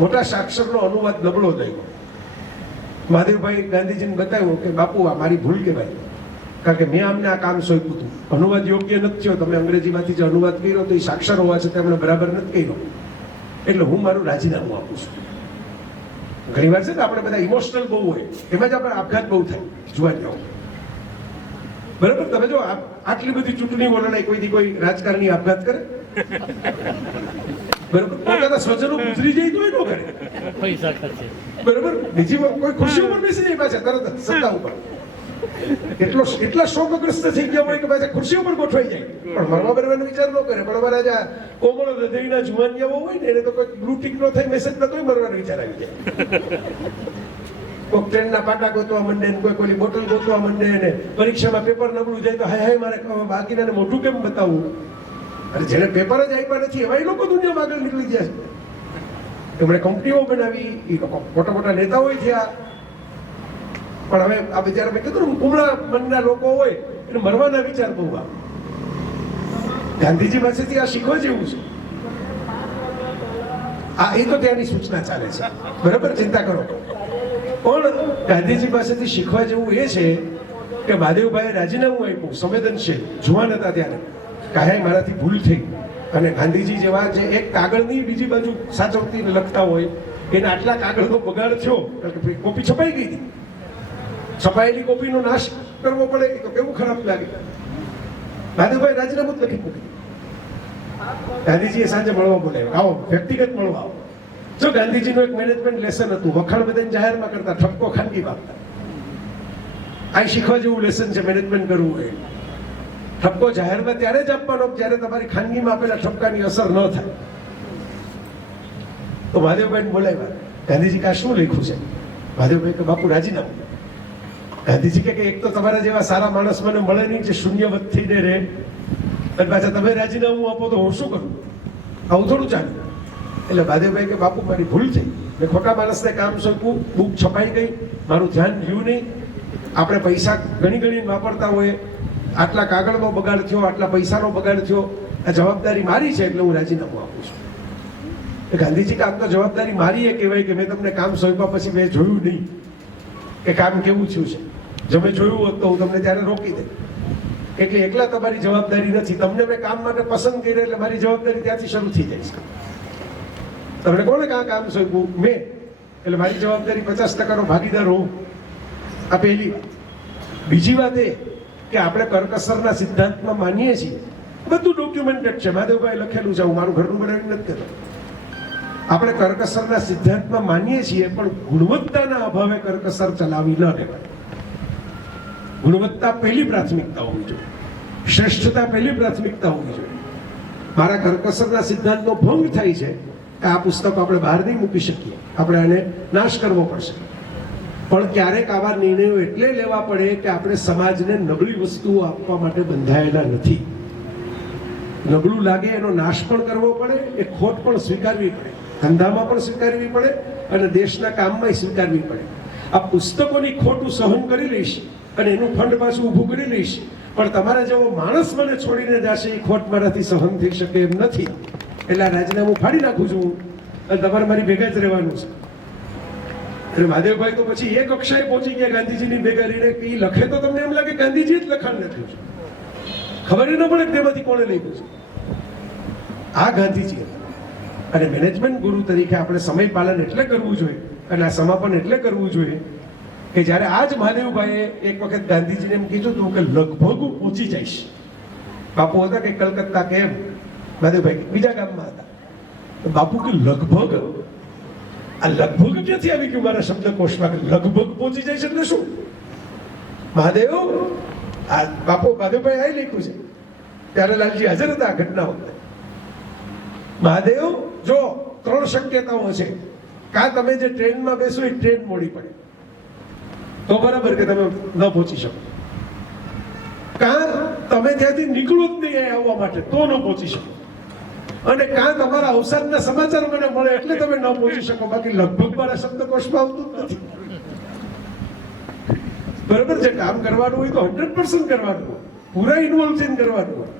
મોટા સાક્ષરનો અનુવાદ નબળો થયો. મહાદેવભાઈ ગાંધીજીને બતાવ્યો કે બાપુ આ મારી ભૂલ કહેવાય, કારણ કે મેં અમને આ કામ સોંપ્યું હતું, અનુવાદ યોગ્ય નથી થયો, તમે અંગ્રેજીમાંથી જે અનુવાદ કર્યો તો એ સાક્ષર હોવા છતાં એમણે બરાબર નથી કર્યો, એટલે હું મારું રાજીનામું આપું છું. ઘણી વાર છે ને આપણે બધા ઇમોશનલ બહુ હોય, એમાં જ આપણે આપઘાત બહુ થાય જુવાનીઓ. બરાબર, તમે જો આટલી બધી ચૂંટણીઓ લડાઈ કોઈ રાજકારણી આપઘાત કરે? બરાબર, પોતાના સ્વજનો ગુજરી જાય તો એ ન કરે, પૈસા ખર્ચે. બરાબર, બીજી કોઈ ખુરશી ઉપર બેસી જાય પાછા તરત સત્તા ઉપર, એટલા શોકગ્રસ્ત થઈ ગયા હોય કે પાછા ખુરશી ઉપર ગોઠવાઈ જાય, પણ મરવા મરવાનો વિચાર ન કરે. પણ અમારા જે કોમળ હૃદયના જુવાનિયાઓ હોય ને એને તો કોઈ બ્લુ ટીક ન થાય મેસેજ ન તોય મરવાનો વિચાર આવી જાય. કોઈ ટ્રેનના પાટા ગોતવા માંડે ને કોઈ બોટલ ગોતવા માંડે ને પરીક્ષામાં પેપર નબળું જાય તો હાય મારે બાકીનાને મોઢું કેમ બતાવવું. અને જેને પેપર જ આપ્યા નથી એવા લોકો દુનિયામાં આગળ નીકળી ગયા છે. એમણે કંપનીઓ બનાવી, એ લોકો મોટા મોટા નેતાઓ થયા. પણ હવે આ બિચારા મેં કીધું કુમળા મનના લોકો હોય એને મરવાના વિચાર બહુ આવે. ગાંધીજી પાસેથી આ શીખવા જેવું છે. આ એ તો ત્યાંની સૂચના ચાલે છે, બરાબર, ચિંતા કરો. પણ ગાંધીજી પાસેથી શીખવા જેવું એ છે કે મહાદેવભાઈએ રાજીનામું આપ્યું, સંવેદનશીલ જુવાન હતા ત્યારે, કાંઈ મારાથી ભૂલ થઈ. અને ગાંધીજી જેવા જે એક કાગળની બીજી બાજુ સાચવતી લખતા હોય એને આટલા કાગળનો બગાડ થયો, કોપી છપાઈ ગઈ હતી. છપાયેલી કોપીનો નાશ કરવો પડે તો કેવું ખરાબ લાગે. મહાદેવભાઈ રાજીનામું જ લખી મૂકી. ગાંધીજીએ સાંજે મળવા બોલાવ્યો, આવો વ્યક્તિગત મળવા આવો. જો ગાંધીજીનું એક મેનેજમેન્ટ લેસન હતું, વખાણ બધાને જાહેરમાં કરતા, ઠપકો ખાનગી આપતા. આ શીખવા જેવું લેસન છે મેનેજમેન્ટ કરવું હોય. ઠપકો જાહેરમાં ત્યારે જ આપવાનો જ્યારે તમારી ખાનગીમાં આપેલા ઠપકાની અસર ન થાય. તો મહાદેવભાઈને બોલાવ્યા, ગાંધીજી કા શું લખ્યું છે? મહાદેવભાઈ કે બાપુ રાજીનામું. ગાંધીજી કે એક તો તમારા જેવા સારા માણસ મને મળે નહીં જે શૂન્યવત થઈને રહે, અને પાછા તમે રાજીનામું આપો તો હું શું કરું? આવું થોડું ચાલે. એટલે મહાદેવભાઈ કે બાપુ મારી ભૂલ થઈ, મેં ખોટા માણસને કામ સોંપ્યું, બુક છપાઈ ગઈ, મારું ધ્યાન રહ્યું નહીં. આપણે પૈસા ગણી ગણીને વાપરતા હોય, આટલા કાગળનો બગાડ થયો, આટલા પૈસાનો બગાડ થયો, આ જવાબદારી મારી છે એટલે હું રાજીનામું આપું છું. ગાંધીજી કે આમ તો જવાબદારી મારી એ કહેવાય કે મેં તમને કામ સોંપ્યા પછી મેં જોયું નહીં કે કામ કેવું થયું છે. જો મેં જોયું હોત તો હું તમને ત્યારે રોકી દે. એટલે એકલા તમારી જવાબદારી નથી, તમને મેં કામ માટે પસંદ કર્યા એટલે મારી જવાબદારી ત્યાંથી શરૂ થઈ જાય છે. તમને કોને કામ સોંપ્યું? મેં. એટલે મારી જવાબદારી 50%નો ભાગીદાર હોઉં. આ પહેલી વાત. બીજી વાત એ કે આપણે કરકસરના સિદ્ધાંતમાં માનીએ છીએ, બધું ડોક્યુમેન્ટેડ છે, મહાદેવભાઈ લખેલું છે, હું મારું ઘરનું બનાવીને નથી કહેતો. આપણે કરકસરના સિદ્ધાંતમાં માનીએ છીએ, પણ ગુણવત્તાના અભાવે કરકસર ચલાવી ન લેવાય. ગુણવત્તા પહેલી પ્રાથમિકતા હોવી જોઈએ, શ્રેષ્ઠતા પહેલી પ્રાથમિકતા હોવી જોઈએ. મારા કરકસરના સિદ્ધાંતનો ભંગ થાય છે કે આ પુસ્તક આપણે બહાર નહીં મૂકી શકીએ, આપણે આને નાશ કરવો પડશે. પણ ક્યારેક આવા નિર્ણયો એટલે લેવા પડે કે આપણે સમાજને નબળી વસ્તુઓ આપવા માટે બંધાયેલા નથી. નબળું લાગે એનો નાશ પણ કરવો પડે, એ ખોટ પણ સ્વીકારવી પડે, ધંધામાં પણ સ્વીકારવી પડે અને દેશના કામમાં સ્વીકારવી પડે. આ પુસ્તકોની ખોટ હું સહન કરી લઈશ અને એનું ફંડ પાછું ઊભું કરી લઈશ, પણ તમારા જેવો માણસ મને છોડીને જશે એ ખોટ મારાથી સહન થઈ શકે એમ નથી. એટલે આ રાજીનામું ફાડી નાખું છું અને તમારે મારી ભેગા જ રહેવાનું છે. એટલે મહાદેવભાઈ તો પછી એ કક્ષાએ પહોંચી ગયા ગાંધીજીની ભેગા રહીને કે એ લખે તો તમને એમ લાગે ગાંધીજી જ લખાણ લખ્યું છે, ખબર ન પડે કે તેમાંથી કોણે લખ્યું છે. આ ગાંધીજી અને મેનેજમેન્ટ ગુરુ તરીકે આપણે સમય પાલન એટલે કરવું જોઈએ અને આ સમાપન એટલે કરવું જોઈએ કે જ્યારે આજ મહાદેવભાઈએ એક વખત ગાંધીજીને એમ કીધું હતું કે લગભગ હું પહોંચી જઈશ. બાપુ હતા કે કલકત્તા કે એમ, મહાદેવભાઈ બીજા ગામમાં હતા. બાપુ કે લગભગ, આ લગભગ ક્યાંથી આવી ગયું મારા શબ્દકોશમાં? લગભગ પહોંચી જાય છે એટલે શું? મહાદેવ, આ બાપુ મહાદેવભાઈ આ લખ્યું છે. ત્યારે લાલજી હાજર હતા આ ઘટના વખતે. મહાદેવ, જો 3 શક્યતાઓ છે. કાં તમે જે ટ્રેનમાં બેસો એ ટ્રેન મોડી પડે તો બરાબર કે તમે ન પહોંચી શકો, કાં તમે ત્યાંથી નીકળો જ નહીં આવવા માટે તો ન પહોંચી શકો, અને કાં તમારા અવસાનના સમાચાર મને મળે એટલે તમે ન પહોંચી શકો. બાકી લગભગ મારા શબ્દકોશમાં આવતું જ નથી. બરાબર છે, કામ કરવાનું હોય તો 100% કરવાનું હોય, પૂરા ઇન્વોલ્વ થઈને કરવાનું હોય.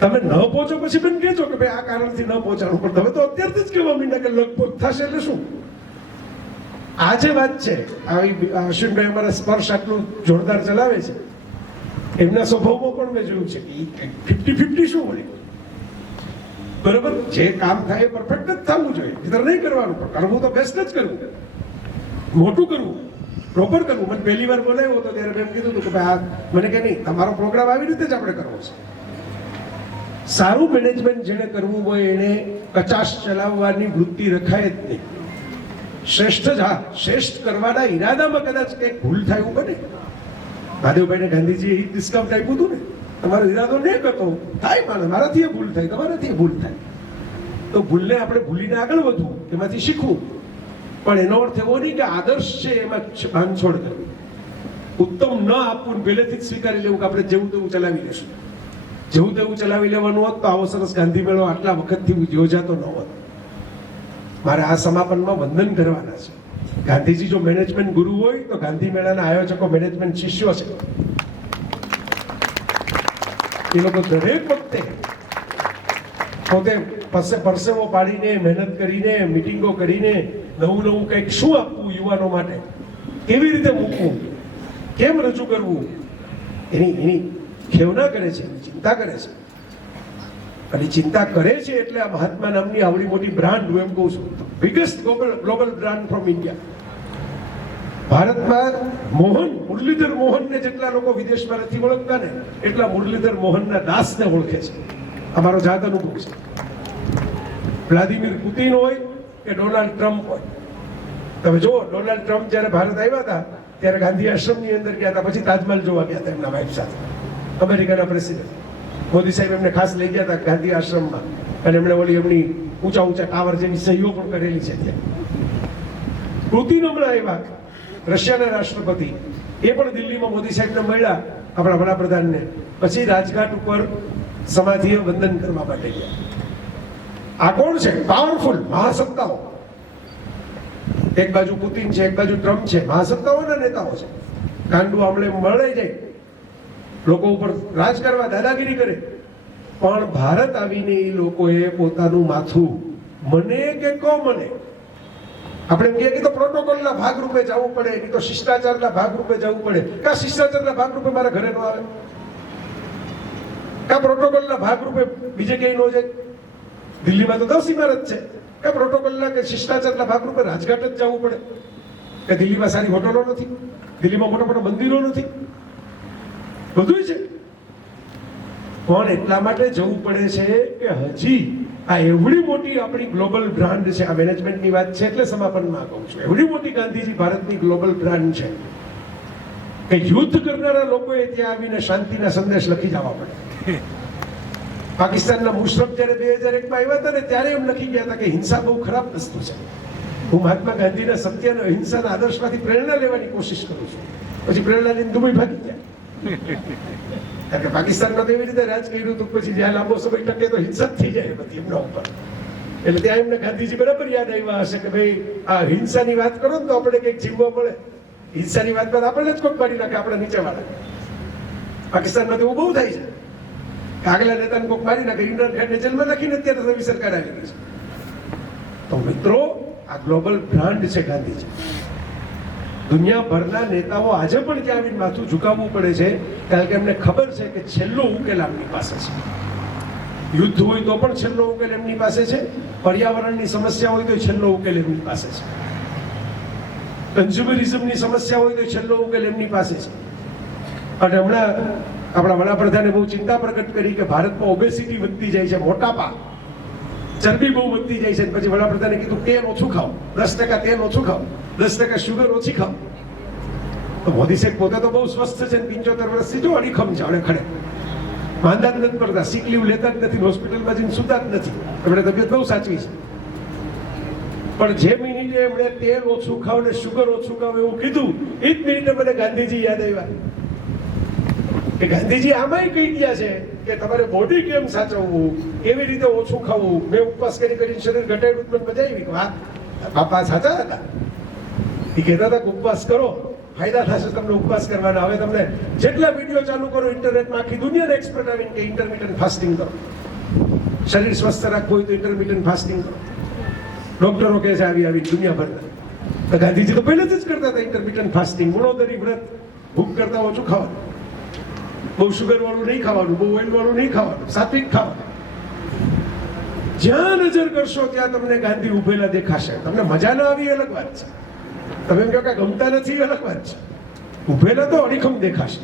તમે ન પહોંચો પછી મને કહેજો કે ભાઈ આ કારણથી ન પહોંચાડવું, પણ તમે તો અત્યારથી જ કહેવા માંડ્યા કે લગભગ થશે એટલે શું? આ જે વાત છે, અશ્વિનભાઈ અમારા સ્પર્શ આટલું જોરદાર ચલાવે છે, એમના સ્વભાવમાં પણ મેં જોયું છે કે 50-50 શું મળી. બરાબર, જે કામ થાય પરફેક્ટ જ થવું જોઈએ, ઇધર નહીં કરવાનું, પણ કરવું તો બેસ્ટ જ કરવું, મોટું કરવું, પ્રોપર કરવું. મને પહેલી વાર બોલાવ્યો હતો ત્યારે મેં કીધું હતું કે ભાઈ આ મને કે નહીં, તમારો પ્રોગ્રામ આવી રીતે જ આપણે કરવો છે. સારું મેનેજમેન્ટ જેને કરવું હોય એને કચાશ ચલાવવાની વૃત્તિ રખાય જ નહીં. શ્રેષ્ઠ જ, હા, શ્રેષ્ઠ કરવાના ઈરાદામાં કદાચ કંઈક ભૂલ થાય એવું બને. મહાદેવભાઈને ગાંધીજીએ એ ડિસ્કાઉન્ટ આપ્યું હતું ને, તમારો ઈરાદો નહીં કરતો થાય, મારાથી ભૂલ થાય, તમારાથી ભૂલ થાય, તો ભૂલને આપણે ભૂલીને આગળ વધવું, એમાંથી શીખવું. પણ એનો અર્થ એવો નહીં કે આદર્શ છે એમાં બાંધછોડ કરવી, ઉત્તમ ન આપવું, પહેલેથી જ સ્વીકારી લેવું કે આપણે જેવું તેવું ચલાવી લેશું. જેવું તેવું ચલાવી લેવાનું હોત તો આવો સરસ ગાંધી મેળો આટલા વખતથી યોજાતો ન હોત. મારે આ સમાપનમાં વંદન કરવાના છે. ગાંધીજી જો મેનેજમેન્ટ ગુરુ હોય તો ગાંધી મેળાના આયોજકો મેનેજમેન્ટ શિષ્યો છે. એ લોકો દરેક વખતે પોતે પરસેવો પાડીને, મહેનત કરીને, મિટિંગો કરીને નવું કંઈક શું આપવું યુવાનો માટે, કેવી રીતે મૂકવું, કેમ રજૂ કરવું, એની ખેવના કરે છે, ચિંતા કરે છે. અને ચિંતા કરે છે એટલે આ મહાત્મા નામની આવડી મોટી બ્રાન્ડ, હું એમ કહું છું, biggest global brand from India. ભારતમાં મુરલીધર મોહનને જેટલા લોકો વિદેશમાં નથી ઓળખતા ને, એટલા મુરલીધર મોહનના દાસને ઓળખે છે. અમારો જાત અનુભવ છે. વ્લાદિમીર પુતિન હોય કે ડોનાલ્ડ ટ્રમ્પ હોય, તમે જુઓ, ડોનાલ્ડ ટ્રમ્પ જ્યારે ભારત આવ્યા હતા ત્યારે ગાંધી આશ્રમની અંદર ગયા હતા, પછી તાજમહેલ જોવા ગયા હતા એમના વાઇફ સાથે, અમેરિકાના પ્રેસિડેન્ટ. મોદી સાહેબ એમને ખાસ લઈ ગયા હતા ગાંધી આશ્રમમાં, અને એમણે ઓલી એમની ઊંચા ટાવર જેવી સહીઓ પણ કરેલી છે ત્યાં. પુતિન હમણાં આવ્યા, રશિયાના રાષ્ટ્રપતિ, એ પણ દિલ્હીમાં મોદી સાહેબને મળ્યા આપણા વડાપ્રધાનને, પછી રાજઘાટ ઉપર સમાધિએ વંદન કરવા માટે ગયા. આ કોણ છે? પાવરફુલ મહાસત્તાઓ. એક બાજુ પુતિન છે, એક બાજુ ટ્રમ્પ છે, મહાસત્તાઓના નેતાઓ છે. કાંડુ આમળે મળે જાય, લોકો ઉપર રાજ કરવા, દાદાગીરી કરે. પણ ભારત આવીને એ લોકોએ પોતાનું માથું મને કે કો મને, આપણે એમ કહીએ કે તો પ્રોટોકોલના ભાગરૂપે જવું પડે, નહીં તો શિષ્ટાચારના ભાગરૂપે જવું પડે. કા શિષ્ટાચારના ભાગરૂપે મારા ઘરે ન આવે, કા પ્રોટોકોલના ભાગરૂપે બીજે ક્યાંય ન જાય. દિલ્હીમાં તો 10 ઇમારત છે. કે પ્રોટોકોલના કે શિષ્ટાચારના ભાગરૂપે રાજઘાટ જ જવું પડે? કે દિલ્હીમાં સારી હોટલો નથી, દિલ્હીમાં મોટા મોટા મંદિરો નથી, બધું છે. પણ એટલા માટે જવું પડે છે કે હજી આ એવડી મોટી આપણી ગ્લોબલ બ્રાન્ડ છે. આ મેનેજમેન્ટની વાત છે એટલે સમાપનમાં કહું છું, એવડી મોટી ગાંધીજી ભારતની ગ્લોબલ બ્રાન્ડ છે કે યુદ્ધ કરનારા લોકોએ ત્યાં આવીને શાંતિના સંદેશ લખી જવા પડે. પાકિસ્તાનના મુશરફ જ્યારે 2001માં આવ્યા હતા ને, ત્યારે એમ લખી ગયા હતા કે હિંસા બહુ ખરાબ વસ્તુ છે. હું મહાત્મા ગાંધીના સત્ય અને અહિંસાના આદર્શમાંથી પ્રેરણા લેવાની કોશિશ કરું છું. પછી પ્રેરણા લઈને દુબઈ ભાગી ગયા. કારણ કે પાકિસ્તાનમાં તો એવી રીતે રાજ કર્યું હતું, પછી જ્યાં લાંબો સમય ટકે તો હિંસા જ થઈ જાય બધી એમના ઉપર. એટલે ત્યાં એમને ગાંધીજી બરાબર યાદ આવ્યા હશે કે ભાઈ આ હિંસાની વાત કરો ને તો આપણે કંઈક જીવવા મળે. હિંસાની વાત બાદ આપણને જ કોક પાડી નાખે, આપણા નીચેવાળા. પાકિસ્તાનમાં તો એવું બહુ થાય છે, આગલા નેતાને કોક મારી નાખે, ઇમરાન ખાનને જેલમાં નાખીને અત્યારે નવી સરકાર આવી ગઈ છે. તો મિત્રો, આ ગ્લોબલ બ્રાન્ડ છે ગાંધીજી. દુનિયાભરના નેતાઓ આજે પણ ત્યાં આવીને માથું ઝુકાવવું પડે છે, કારણ કે એમને ખબર છે કે છેલ્લો ઉકેલ આપણી પાસે છે. યુદ્ધ હોય તો પણ છેલ્લો ઉકેલ એમની પાસે છે, પર્યાવરણની સમસ્યા હોય તો છેલ્લો ઉકેલ એમની પાસે છે, કન્ઝ્યુમરિઝમની સમસ્યા હોય તો છેલ્લો ઉકેલ એમની પાસે છે. અને હમણાં આપણા વડાપ્રધાને બહુ ચિંતા પ્રગટ કરી કે ભારતમાં ઓબેસિટી વધતી જાય છે, મોટાપા, ચરબી બહુ વધતી જાય છે. પછી વડાપ્રધાને કીધું તેલ ઓછું ખાઓ, 10% તેલ ઓછું ખાઓ, 10% શુગર ઓછી ખાઓ. તો મોદી સાહેબ પોતે તો બહુ સ્વસ્થ છે, 75 વર્ષથી જો અડીખમ છે, હળે ખડે માંદા જ નથી પડતા, સિક લીવ લેતા જ નથી, હોસ્પિટલમાં જઈને સુતા જ નથી. એમણે તબિયત બહુ સાચવી છે. પણ જે મિનિટે એમણે તેલ ઓછું ખાવ ને શુગર ઓછું ખાવ એવું કીધું, એ જ મિનિટે મને ગાંધીજી યાદ આવ્યા. કે ગાંધીજી આમાંય કહી ગયા છે કે તમારે બોડી કેમ સાચવવું, કેવી રીતે ઓછું ખાવું. મેં ઉપવાસ કરી શરીર ઘટાડ્યું, મને મજા આવી. વાત બાપા સાચા હતા. એ કહેતા હતા કે ઉપવાસ કરો, ફાયદા થશે તમને ઉપવાસ કરવાના. હવે તમને જેટલા વિડીયો ચાલુ કરો ઇન્ટરનેટમાં, આખી દુનિયાને એક્સપર્ટ આવીને કે ઇન્ટરમિટન્ટ ફાસ્ટિંગ કરો, શરીર સ્વસ્થ રાખવું હોય તો ઇન્ટરમિટન્ટ ફાસ્ટિંગ કરો. ડોક્ટરો કહે છે આવી દુનિયાભરના. તો ગાંધીજી તો પહેલેથી જ કરતા હતા ઇન્ટરમિટન્ટ ફાસ્ટિંગ, ગુણોદરી વ્રત, ભૂખ કરતા ઓછું ખાવાનું, બહુ શુગર વાળું નહીં ખાવાનું, બહુ ઓઇલ વાળું નહીં ખાવાનું, સાત્વિક ખાવાનું. જ્યાં નજર કરશો ત્યાં તમને ગાંધી ઉભેલા દેખાશે. તમને મજા ના આવી અલગ વાત છે, તમે એમ કહો કે ગમતા નથી અલગ વાત છે, ઉભેલા તો અડીખમ દેખાશે.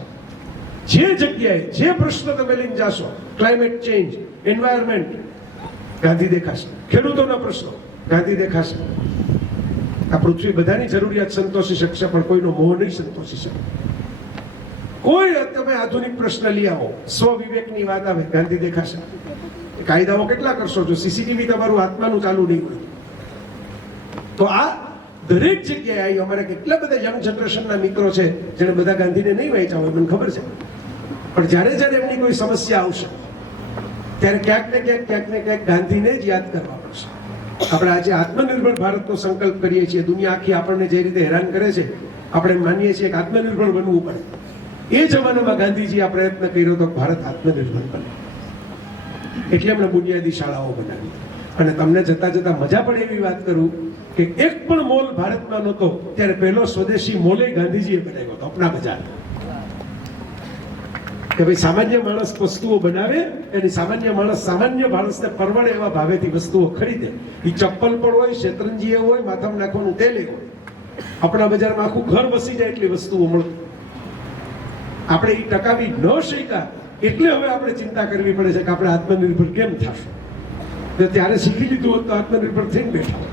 જે જગ્યાએ જે પ્રશ્ન તમે લઈને જાશો, ક્લાઇમેટ ચેન્જ, એન્વાયરમેન્ટ, ગાંધી દેખાશે. ખેડૂતોના પ્રશ્નો, ગાંધી દેખાશે. આ પૃથ્વી બધાની જરૂરિયાત સંતોષી શકશે, પણ કોઈનો મોહ નહીં સંતોષી શકે. કોઈ તમે આધુનિક પ્રશ્ન લઈ આવો, સ્વવિવેકની વાત આવે, ગાંધી દેખાશે. કાયદાઓ કેટલા કરશો જો સીસીટીવી તમારું આત્માનું ચાલુ નહીં હોય? તો આ દરેક જગ્યાએ આવી. અમારે કેટલા બધા યંગ જનરેશનના મિત્રો છે જેને બધા ગાંધીને નહીં વાંચ્યા હોય, મને ખબર છે. પણ જ્યારે જ્યારે એમની કોઈ સમસ્યા આવશે ત્યારે ક્યાંક ને ક્યાંક ગાંધીને જ યાદ કરવા પડશે. આપણે આજે આત્મનિર્ભર ભારતનો સંકલ્પ કરીએ છીએ. દુનિયા આખી આપણને જે રીતે હેરાન કરે છે, આપણે માનીએ છીએ કે આત્મનિર્ભર બનવું પડે. એ જમાનામાં ગાંધીજી આ પ્રયત્ન કર્યો તો ભારત આત્મનિર્ભર બને. એટલે એમણે બુનિયાદી શાળાઓ બનાવી. અને તમને જતા જતા મજા પડે એવી વાત કરું કે એક પણ મોલ ભારતમાં નહોતો ત્યારે પહેલો સ્વદેશી મોલે ગાંધીજીએ બનાવ્યો હતો, અપના બજાર. કે ભાઈ સામાન્ય માણસ વસ્તુઓ બનાવે, એની સામાન્ય માણસને પરવડે એવા ભાવેથી વસ્તુઓ ખરીદે. એ ચપ્પલ પણ હોય, શેતરંજી હોય, માથામાં નાખવાનું તેલ હોય. આપણા બજારમાં આખું ઘર વસી જાય એટલી વસ્તુઓ મળતી. આપણે એ ટકાવી ન શક્યા એટલે હવે આપણે ચિંતા કરવી પડે છે કે આપણે આત્મનિર્ભર કેમ થશું. ત્યારે શીખી લીધું હોત તો આત્મનિર્ભર થઈને બેઠા.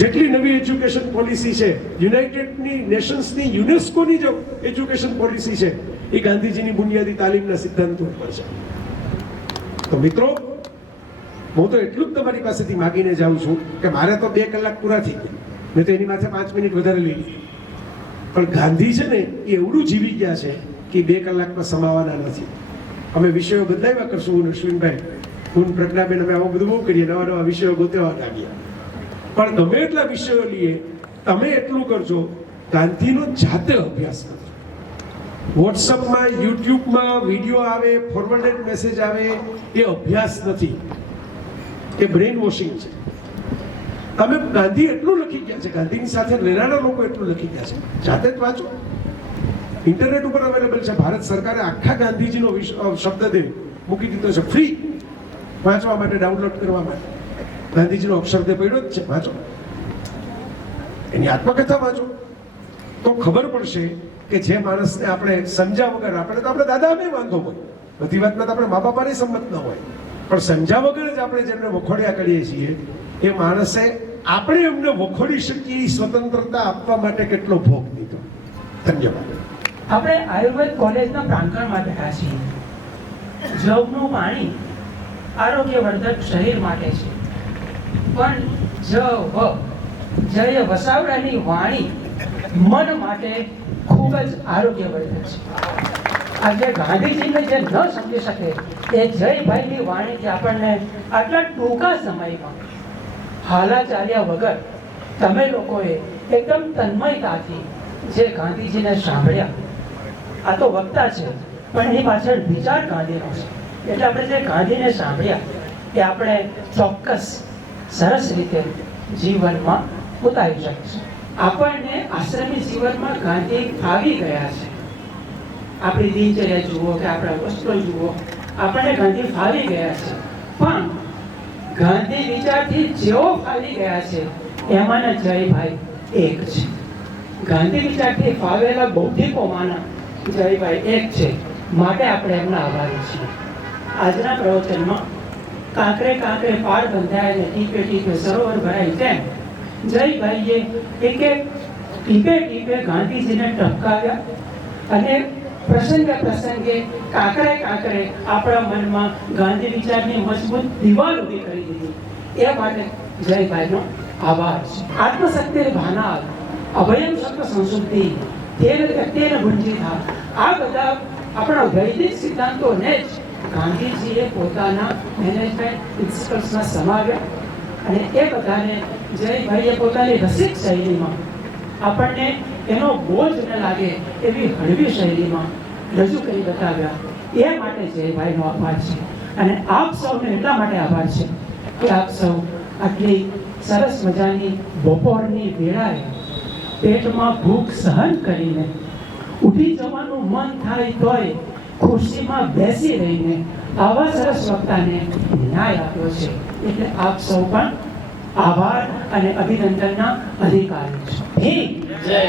જેટલી નવી એજ્યુકેશન પોલિસી છે, યુનાઇટેડની નેશન્સની, યુનેસ્કોની જો એજ્યુકેશન પોલિસી છે, એ ગાંધીજીની બુનિયાદી તાલીમના સિદ્ધાંતો ઉપર છે. તો મિત્રો, હું તો એટલું જ તમારી પાસેથી માગીને જાઉં છું કે મારે તો 2 કલાક પૂરા થઈ ગયા, મેં તો એની માથે 5 મિનિટ વધારે લઈ લીધી. પણ ગાંધી છે ને એ એવડું જીવી ગયા છે કે 2 કલાકમાં સમાવાના નથી. અમે વિષયો બદલાવ્યા કરશું, હું અશ્વિનભાઈ, હું પ્રજ્ઞાબેન, અમે આવું બધું બહુ કરીએ, નવા નવા વિષયો ગોતવા લાગ્યા. પણ ગમે એટલા વિષયો લઈએ, તમે એટલું કરજો, ગાંધીનો જાતે અભ્યાસ કરજો. વોટ્સઅપમાં, યુટ્યુબમાં વિડીયો આવે, ફોરવર્ડેડ મેસેજ આવે, એ અભ્યાસ નથી, એ બ્રેઇન વોશિંગ છે. તમે ગાંધી એટલું લખી ગયા છે, ગાંધીની સાથે રહેનારા લોકો એટલું લખી ગયા છે, જાતે જ વાંચો. ઇન્ટરનેટ ઉપર અવેલેબલ છે. ભારત સરકારે આખા ગાંધીજીનો શબ્દદેવ મૂકી દીધો છે ફ્રી વાંચવા માટે, ડાઉનલોડ કરવા માટે. ગાંધીજીનો અક્ષરદેવ પડ્યો જ છે, વાંચો. એની આત્મકથા વાંચો તો ખબર પડશે કે જે માણસને આપણે સમજ્યા વગર, આપણે તો આપણે દાદા અમે વાંધો હોય, બધી વાતમાં તો આપણે મા બાપાને સંમત ન હોય, પણ સમજ્યા વગર જ આપણે જેમને વખોડ્યા કરીએ છીએ, એ માણસે આપણે એમને વખોડી શકીએ એ સ્વતંત્રતા આપવા માટે કેટલો ભોગ દીધો. ધન્યવાદ. આપણે આયુર્વેદ કોલેજના પ્રાંગણમાં બેઠા છીએ. જવનું પાણી આરોગ્યવર્ધક શરીર માટે છે, પણ જય વસાવડાની વાણી મન માટે ખૂબ જ આરોગ્યવર્ધક છે. આજે ગાંધીજીને જે ન સમજી શકે એ જયભાઈની વાણીથી આપણને આટલા ટૂંકા સમયમાં હાલાચાર્યા વગર તમે લોકોએ એકદમ તન્મયતાથી જે ગાંધીજીને સાંભળ્યા, આ તો વક્તા છે પણ એની પાછળ વિચાર ગાંધીનો છે, એટલે આપણે જે ગાંધીને સાંભળ્યા એ આપણે ચોક્કસ સરસ રીતે જીવનમાં ઉતારી શકીશું. આપણને આશ્રમી જીવનમાં ગાંધી આવી ગયા છે. આપણી દિનચર્યા જુઓ કે આપણા વસ્ત્રો જુઓ, આપણને ગાંધી ફાવી ગયા છે. પણ ગાંધી વિચારથી જેઓ ફાવી ગયા છે એમાંના જયભાઈ એક છે. ગાંધી વિચારથી ફાવેલા બૌદ્ધિકોમાંના જયભાઈ એક છે. માટે આપણે એમના આભારી છીએ. આજના પ્રવચનમાં કાંકરે કાંકરે પાળ બંધાય અને ટીપે ટીપે સરોવર ભરાય તેમ જયભાઈએ એક એક ટીપે ટીપે ગાંધીજીને ટપકાવ્યા અને પ્રસંગે પ્રસંગે કાંકરે કાંકરે આપણા મનમાં ગાંધી વિચારની મજબૂત દિવાલ ઊભી કરી દીધી. એ માટે જયભાઈનો આભાર છે. આત્મશક્તિ ભાનાલ અભયમ શબ્દ સંશુદ્ધિ તેન તેન ભુંજીતા, આ બધા આપણા વૈદિક સિદ્ધાંતોને જ ગાંધીજીએ પોતાના મેનેજમેન્ટ પ્રિન્સિપલ્સમાં સમાવ્યા અને એ બધાને જયભાઈએ પોતાની રસિક શૈલીમાં આપણને એનો બોજ ન લાગે એવી હળવી શૈલીમાં રજૂ કરી બતાવ્યા. એ માટે જયભાઈનો આભાર છે. અને આપ સૌને એટલા માટે આભાર છે કે આપ સૌ આટલી સરસ મજાની બપોરની વેળાએ પેટમાં ભૂખ સહન કરીને ઉઠી જવાનું મન થાય તોય ખુરશીમાં બેસી રહીને આવા સરસ વક્તાને ન્યાય આપ્યો છે. એટલે આપ સૌ પણ આભાર અને અભિનંદનના અધિકારી છો. જય.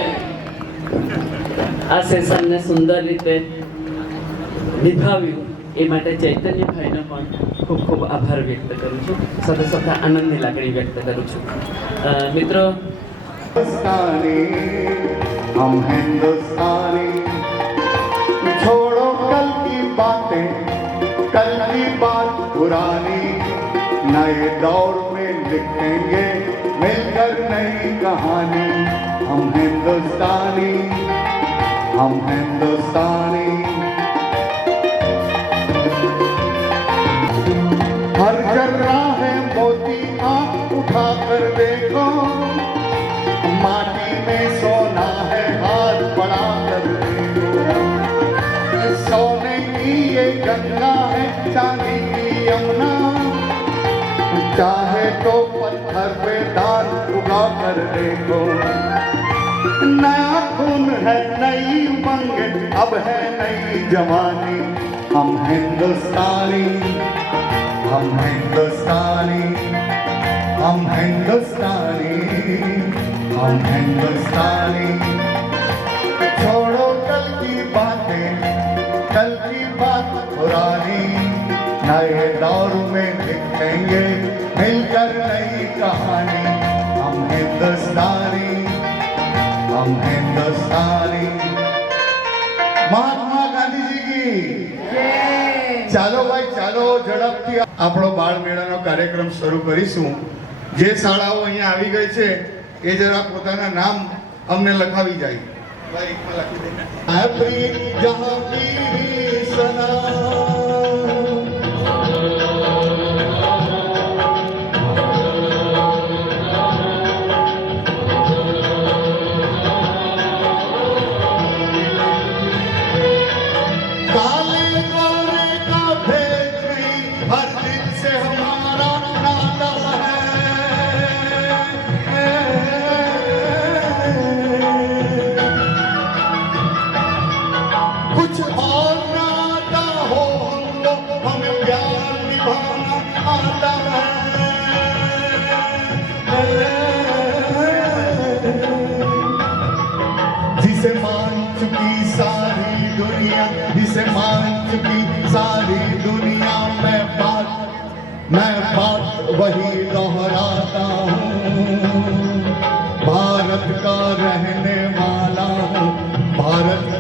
આ સેશનને સુંદર રીતે નિભાવ્યું એ માટે ચૈતન્યભાઈનો પણ ખૂબ ખૂબ આભાર વ્યક્ત કરું છું. સાથે સાથે આનંદની લાગણી વ્યક્ત કરું છું. મિત્રો, हम हिंदुस्तानी, छोड़ो कल की बातें, कल की बात पुरानी, नए दौर में लिखेंगे मिलकर नई कहानी. हम हिंदुस्तानी, हम हिंदुस्तानी. हर जर्रा है मोती, आंख उठा कर देखो, माटी में सोना है हाथ बढ़ा कर देखो. सोने की ये गंगा है, चांदी की यमुना, चाहे तो पत्थर पे दाल उगा कर देखो. नया खून है, नई उमंग, अब है नई जवानी. हम हिंदुस्तानी, हम हिंदुस्तानी, हम हिंदुस्तानी, हम हिंदुस्तानी. छोड़ो कल की बातें, कल की बात पुरानी, नए दौर में लिखेंगे मिलकर नई कहानी. हम हिंदुस्तानी, हम हिंदुस्तानी. महात्मा गांधी जी की ચાલો ભાઈ ચાલો ઝડપથી આપણો બાળ મેળાનો કાર્યક્રમ શરૂ કરીશું. જે શાળાઓ અહીંયા આવી ગઈ છે એ જરા પોતાના નામ અમને લખાવી જાય. प्रीत जहांगीरी सना काले गोरे का भेद नहीं, हर दिल से हमारा नाता है। कुछ और ना आता हो हमको, हमें प्यार निभाना आता है। जिसे मान चुकी सारी दुनिया, जिसे मान चुकी सारी दुनिया, मैं बात वही दोहराता हूँ। भारत का रहने वाला हूँ, भारत